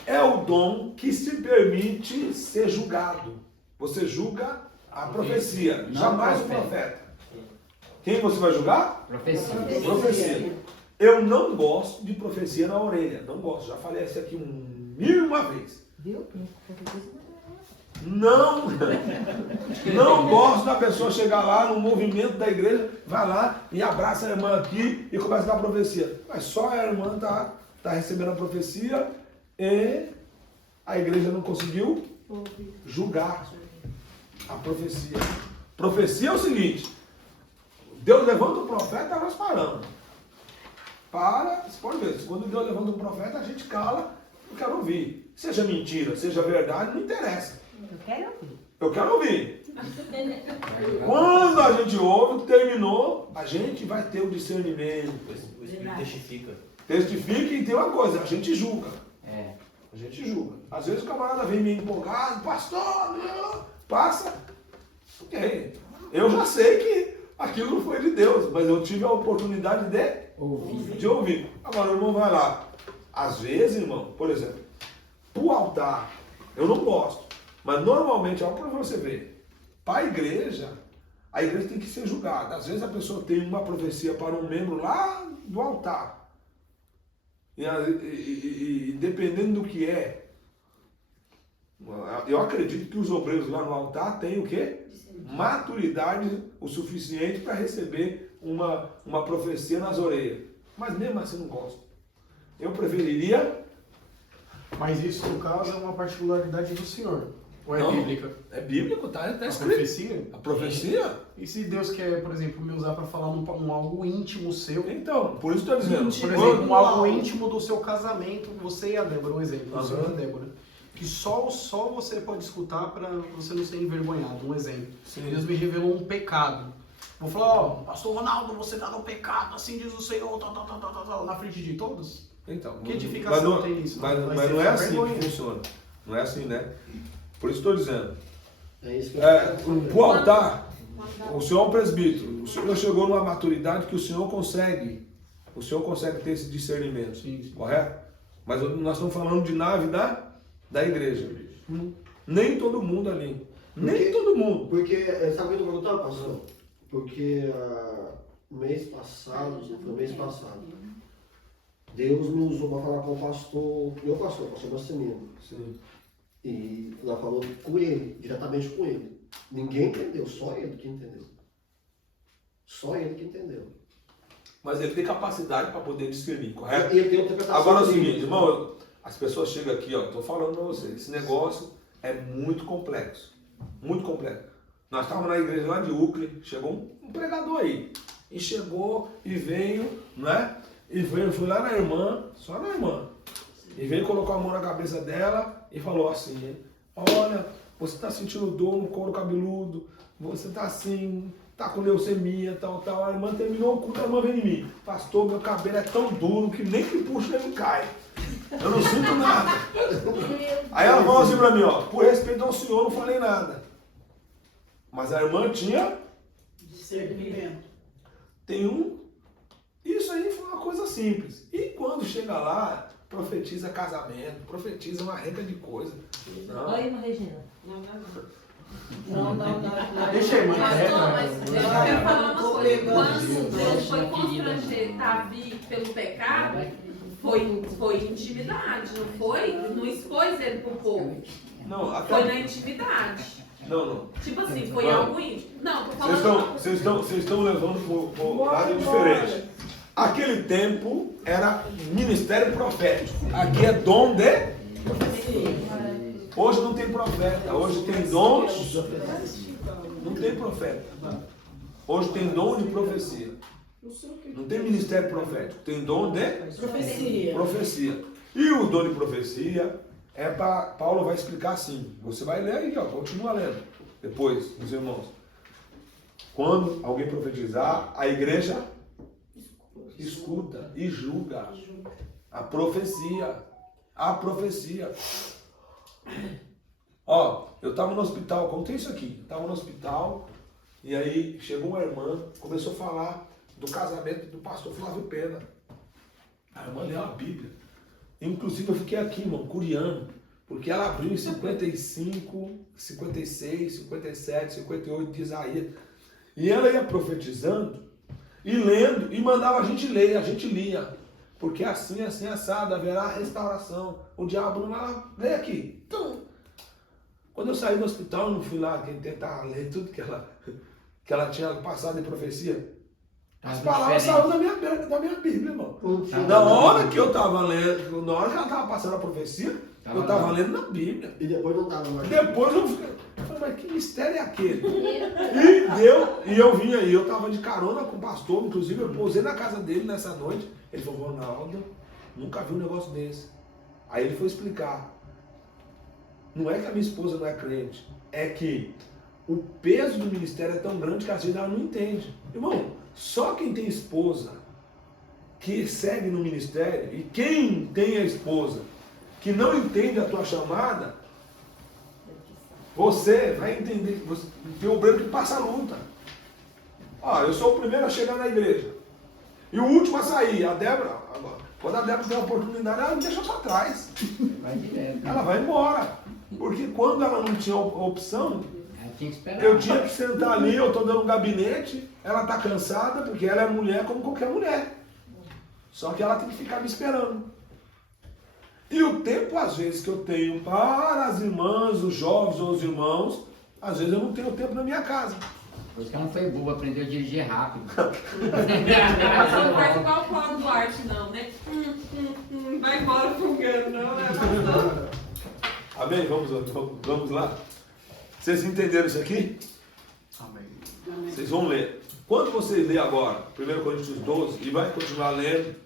é o dom que se permite ser julgado. Você julga a profecia, Não jamais o profeta. profeta. Quem você vai julgar? Profecia. Profecia. Eu não gosto de profecia na orelha. Não gosto. Já falei isso aqui 1001 vez. Viu? Não gosto da pessoa chegar lá no movimento da igreja, vai lá e abraça a irmã aqui e começa a dar profecia. Mas só a irmã tá recebendo a profecia e a igreja não conseguiu julgar a profecia. Profecia é o seguinte: Deus levanta o profeta, nós paramos. Você pode ver, quando Deus levanta um profeta, a gente cala, eu quero ouvir. Seja mentira, seja verdade, não interessa. Eu quero ouvir. Eu quero ouvir. Quando a gente ouve, terminou, a gente vai ter o discernimento. O Espírito testifica. Testifica e tem uma coisa, a gente julga. É. A gente julga. Às vezes o camarada vem meio empolgado, pastor, passa. Ok. Eu já sei que aquilo não foi de Deus, mas eu tive a oportunidade de ouvir. Agora o irmão vai lá. Às vezes, irmão, por exemplo, pro altar, eu não gosto. Mas normalmente, olha para você ver, para a igreja tem que ser julgada. Às vezes a pessoa tem uma profecia para um membro lá do altar. E dependendo do que é, eu acredito que os obreiros lá no altar têm o quê? Maturidade o suficiente para receber uma profecia nas orelhas. Mas mesmo assim não gosto. Eu preferiria... Mas isso, no caso, é uma particularidade do Senhor. Ou é Não, bíblica? É bíblico, tá A escrito. profecia? A profecia? E se Deus quer, por exemplo, me usar para falar um algo íntimo seu? Então, por isso que eu estou dizendo. Por exemplo, algo íntimo do seu casamento, você e a Débora, um exemplo, Uhum. você e a Débora. Que só você pode escutar para você não ser envergonhado, um exemplo. Sim. Deus me revelou um pecado. Vou falar, ó, pastor Ronaldo, você está no pecado, assim diz o Senhor, na frente de todos? Então, Que edificação tem nisso? Mas Vai não ser é assim vergonha. que funciona. Não é assim, né? Por isso estou dizendo. É isso que O altar, o senhor é um presbítero. O senhor chegou numa maturidade que o senhor consegue ter esse discernimento. Sim. Correto? Mas nós estamos falando de nave da igreja. Nem todo mundo ali. Nem todo mundo. Porque, sabe o que eu estou perguntando, pastor? Porque mês passado, Deus me usou para falar com o pastor, meu pastor Marcelino. Sim. E ela falou com ele, diretamente com ele. Ninguém entendeu, só ele que entendeu. Só ele que entendeu. Mas ele tem capacidade para poder discernir, correto? E ele tem uma interpretação. Agora é o seguinte, irmão, as pessoas chegam aqui, ó, estou falando para vocês, esse negócio é muito complexo. Muito complexo. Nós estávamos na igreja lá de Ucre, chegou um pregador aí. E chegou e veio, né? E veio, fui lá na irmã, só na irmã. E veio colocar a mão na cabeça dela e falou assim: olha, você está sentindo dor no couro cabeludo, você está assim, está com leucemia, tal. A irmã terminou o culto, a irmã veio em mim: pastor, meu cabelo é tão duro que nem que puxa ele cai. Eu não sinto nada. Aí ela falou assim para mim: ó, por respeito ao senhor, não falei nada. Mas a irmã tinha Discernimento. Isso aí foi uma coisa simples. E quando chega lá, profetiza casamento, profetiza uma renda de coisa. Não. Oi, irmã Regina. Não. Deixa a irmã Pastor, mas quieta. eu quero falar uma coisa. Não. Quando Deus foi constranger Davi pelo pecado, Foi intimidade, não foi? Não expôs ele pro povo. Não, até... Foi na intimidade. Não. Tipo assim, foi algo íntimo. Não, tô Vocês falando. estão levando por lado diferente. Aquele tempo era ministério profético. Aqui é dom de profecia. Hoje não tem profeta. Hoje tem dons. Não tem profeta. Hoje tem dom de profecia. Não tem ministério profético. Tem dom de profecia. E o dom de profecia é para... Paulo vai explicar assim. Você vai ler aí, ó, continua lendo. Depois, meus irmãos. Quando alguém profetizar, a igreja escuta e julga. A profecia. Ó, eu estava no hospital, contei isso aqui. Eu estava no hospital e aí chegou uma irmã, começou a falar do casamento do pastor Flávio Pena. A irmã leu a Bíblia. Inclusive eu fiquei aqui, irmão, curiando, porque ela abriu em 55, 56, 57, 58 de Isaías. E ela ia profetizando e lendo e mandava a gente ler, a gente lia. Porque assim, assado, haverá restauração. O diabo não vai ler aqui. Então, quando eu saí do hospital, eu não fui lá tentar ler tudo que ela tinha passado em profecia. As palavras saíram da minha Bíblia, irmão. Na hora que eu estava lendo, na hora que ela estava passando a profecia, eu estava lendo na Bíblia. E depois não estava mais. Depois eu falei, mas que mistério é aquele? E eu vim aí, eu estava de carona com o pastor, inclusive eu posei na casa dele nessa noite. Ele falou, Ronaldo, nunca vi um negócio desse. Aí ele foi explicar. Não é que a minha esposa não é crente, é que o peso do ministério é tão grande que às vezes ela não entende. Irmão, só quem tem esposa que segue no ministério e quem tem a esposa que não entende a tua chamada, você vai entender, tem o branco que passa a luta. Ó, eu sou o primeiro a chegar na igreja e o último a sair. A Débora, quando a Débora tem a oportunidade, ela me deixa para trás. Ela vai embora. Porque quando ela não tinha opção, eu tinha que sentar ali, eu estou dando um gabinete, ela está cansada, porque ela é mulher como qualquer mulher. Só que ela tem que ficar me esperando. E o tempo, às vezes, que eu tenho para as irmãs, os jovens ou os irmãos, às vezes eu não tenho tempo na minha casa. Por isso que ela não foi boa, aprendeu a dirigir rápido. Ela não faz igual o Paulo Duarte, não, né? Vai embora fungando, não, né? Amém? Vamos lá? Vocês entenderam isso aqui? Amém. Vocês vão ler. Quando vocês lerem agora, 1 Coríntios 12, e vai continuar lendo,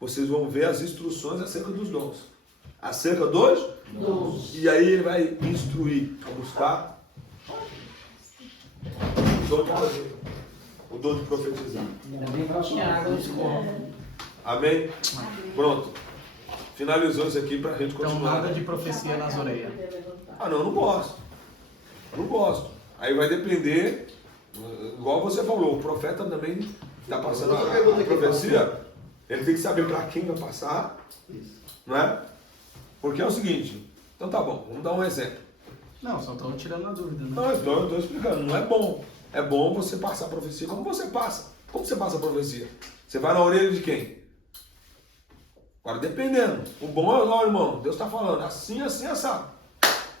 vocês vão ver as instruções acerca dos dons. Acerca dos dons. E aí ele vai instruir a buscar o dom de profetizar. Amém? Pronto. Finalizou isso aqui para a gente continuar. Então nada de profecia nas orelhas. Ah, não, eu não gosto. Não gosto. Aí vai depender, igual você falou, o profeta também está passando a profecia, ele tem que saber para quem vai passar, não é? Porque é o seguinte, então tá bom, vamos dar um exemplo. Não, só estou tirando a dúvida, né? Não, eu estou explicando, não é bom. É bom você passar a profecia como você passa. Como você passa a profecia? Você vai na orelha de quem? Agora, dependendo. O bom é, ó, irmão, Deus está falando assim, assado.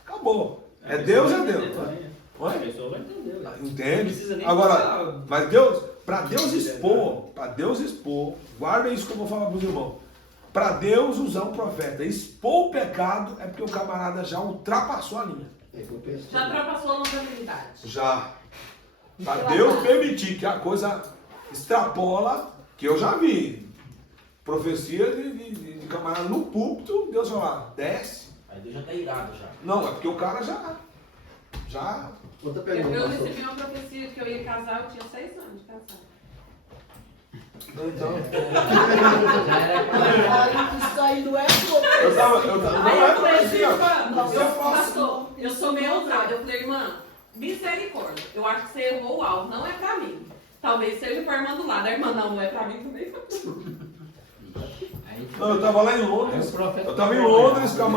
Acabou. É Deus, é Deus. A pessoa vai entender. Entende? Agora, mas Deus, para Deus expor, guarda isso que eu vou falar para os irmãos. Para Deus usar um profeta, expor o pecado, é porque o camarada já ultrapassou a linha. Já ultrapassou a longanimidade. Já. Para Deus permitir que a coisa extrapola, que eu já vi. Profecia de camarada no púlpito, Deus fala, desce. Aí Deus já está irado já. Não, é porque o cara já. Outra pergunta, Eu recebi uma profecia que eu ia casar, eu tinha 6 anos de casar. Então. Isso aí não é pouco. Aí eu falei assim, pastor, eu sou meio ousada. Eu falei, irmã, misericórdia, eu acho que você errou o alvo, não é pra mim. Talvez seja pra irmã do lado. A irmã não é pra mim também. Não, eu estava lá em Londres. Eu estava em Londres com a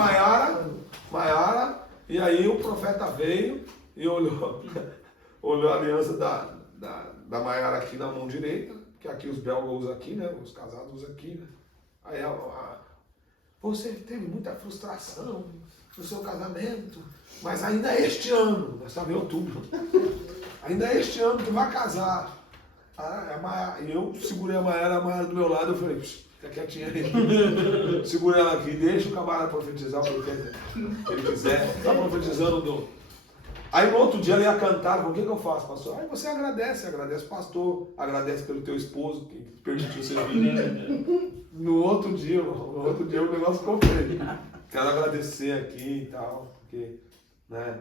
Maiara, e aí o profeta veio e olhou a aliança da Maiara aqui na mão direita, que aqui os belgas usam aqui, né? Os casados usam aqui, né? Aí você teve muita frustração no seu casamento, mas ainda é este ano, nós estamos em outubro, ainda é este ano que vai casar. E eu segurei a Maiara do meu lado, eu falei, fica quietinha aí. Segurei ela aqui, deixa o camarada profetizar o que ele quiser. Está profetizando. Aí no outro dia ela ia cantar, o que eu faço, pastor? Aí você agradece o pastor, agradece pelo teu esposo que permitiu você vir. No outro dia o negócio ficou feio. Quero agradecer aqui e tal, porque, né,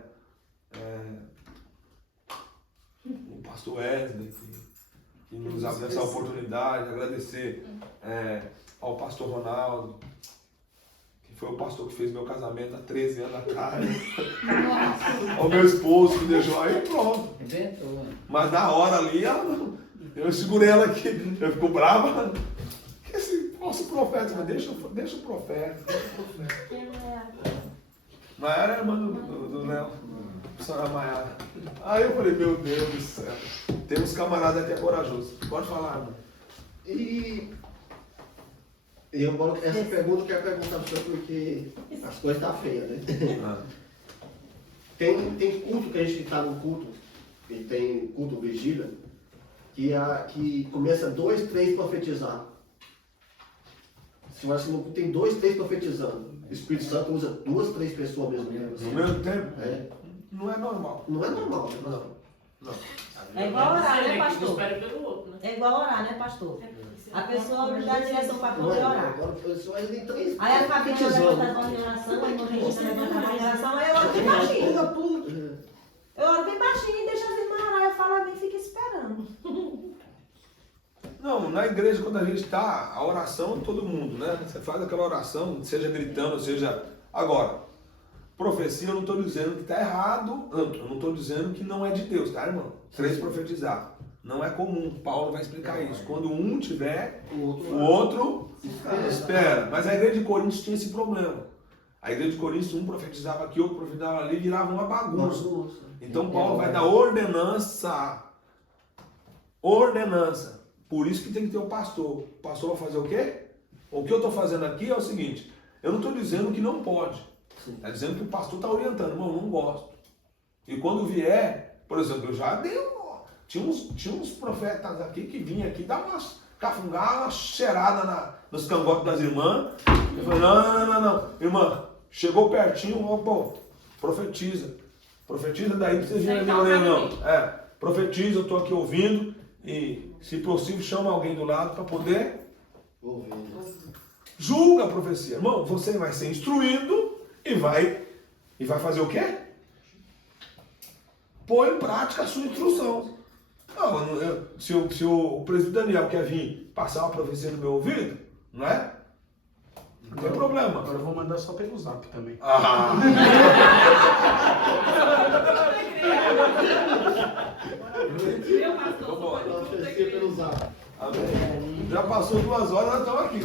o pastor Wesley, que nos abriu essa oportunidade, agradecer ao pastor Ronaldo, que foi o pastor que fez meu casamento há 13 anos atrás, ao meu esposo que deixou, aí pronto. Mas na hora ali, eu segurei ela aqui, eu fico brava, que esse falso profeta, mas deixa o profeta. Maiara é irmã do Léo, senhora Maiara. Aí eu falei, meu Deus do céu, tem uns camaradas que é corajoso. Pode falar, irmão. E agora, essa pergunta eu quero perguntar para o senhor porque as coisas estão feias, né? Tem culto que a gente está no culto, e tem culto vigília, que começa 2, 3 profetizar. Senhora, assim, tem 2, 3 profetizando. O Espírito Santo usa 2, 3 pessoas ao mesmo tempo. No mesmo tempo? Não é normal. Não é normal, né? Não. É igual orar, né, Um pastor? espera pelo outro, né? É igual orar, né, pastor? A pessoa me dá a direção para poder orar. Agora, pessoal, tem 3 Aí a Fabinha levanta a voz de oração, a irmã Regina levanta a voz de oração, aí eu oro bem baixinho. Eu oro bem baixinho e deixo as irmãs orar, eu falo ali e fico esperando. Não, na igreja, quando a gente está, a oração, todo mundo, né? Você faz aquela oração, seja gritando, seja... Agora, profecia, eu não estou dizendo que está errado, eu não estou dizendo que não é de Deus, tá, irmão? 3 profetizar. Não é comum, Paulo vai explicar isso. Quando um tiver, o outro espera. Mas a igreja de Coríntios tinha esse problema. A igreja de Coríntios, um profetizava aqui, outro profetizava ali, virava uma bagunça. Então Paulo vai dar ordenança. Ordenança. Por isso que tem que ter o pastor. O pastor vai fazer o quê? O que eu estou fazendo aqui é o seguinte, eu não estou dizendo que não pode. Está dizendo que o pastor está orientando. Irmão, não gosto. E quando vier, por exemplo, eu já dei tinha uns profetas aqui que vinham aqui dar umas cafungar, uma cheirada nos cangotes das irmãs. Eu falei, não. Irmã, chegou pertinho, pô, profetiza. Profetiza daí pra vocês virem não. Profetiza, eu estou aqui ouvindo. E, se possível, chama alguém do lado para poder ouvir. Julga a profecia. Irmão, você vai ser instruído e vai fazer o quê? Põe em prática a sua instrução. Não, se o presbítero Daniel quer vir passar uma profecia no meu ouvido, não é? Não tem problema. Agora eu vou mandar só pelo zap também. Pelo zap. Já passou 2 horas, nós estamos aqui.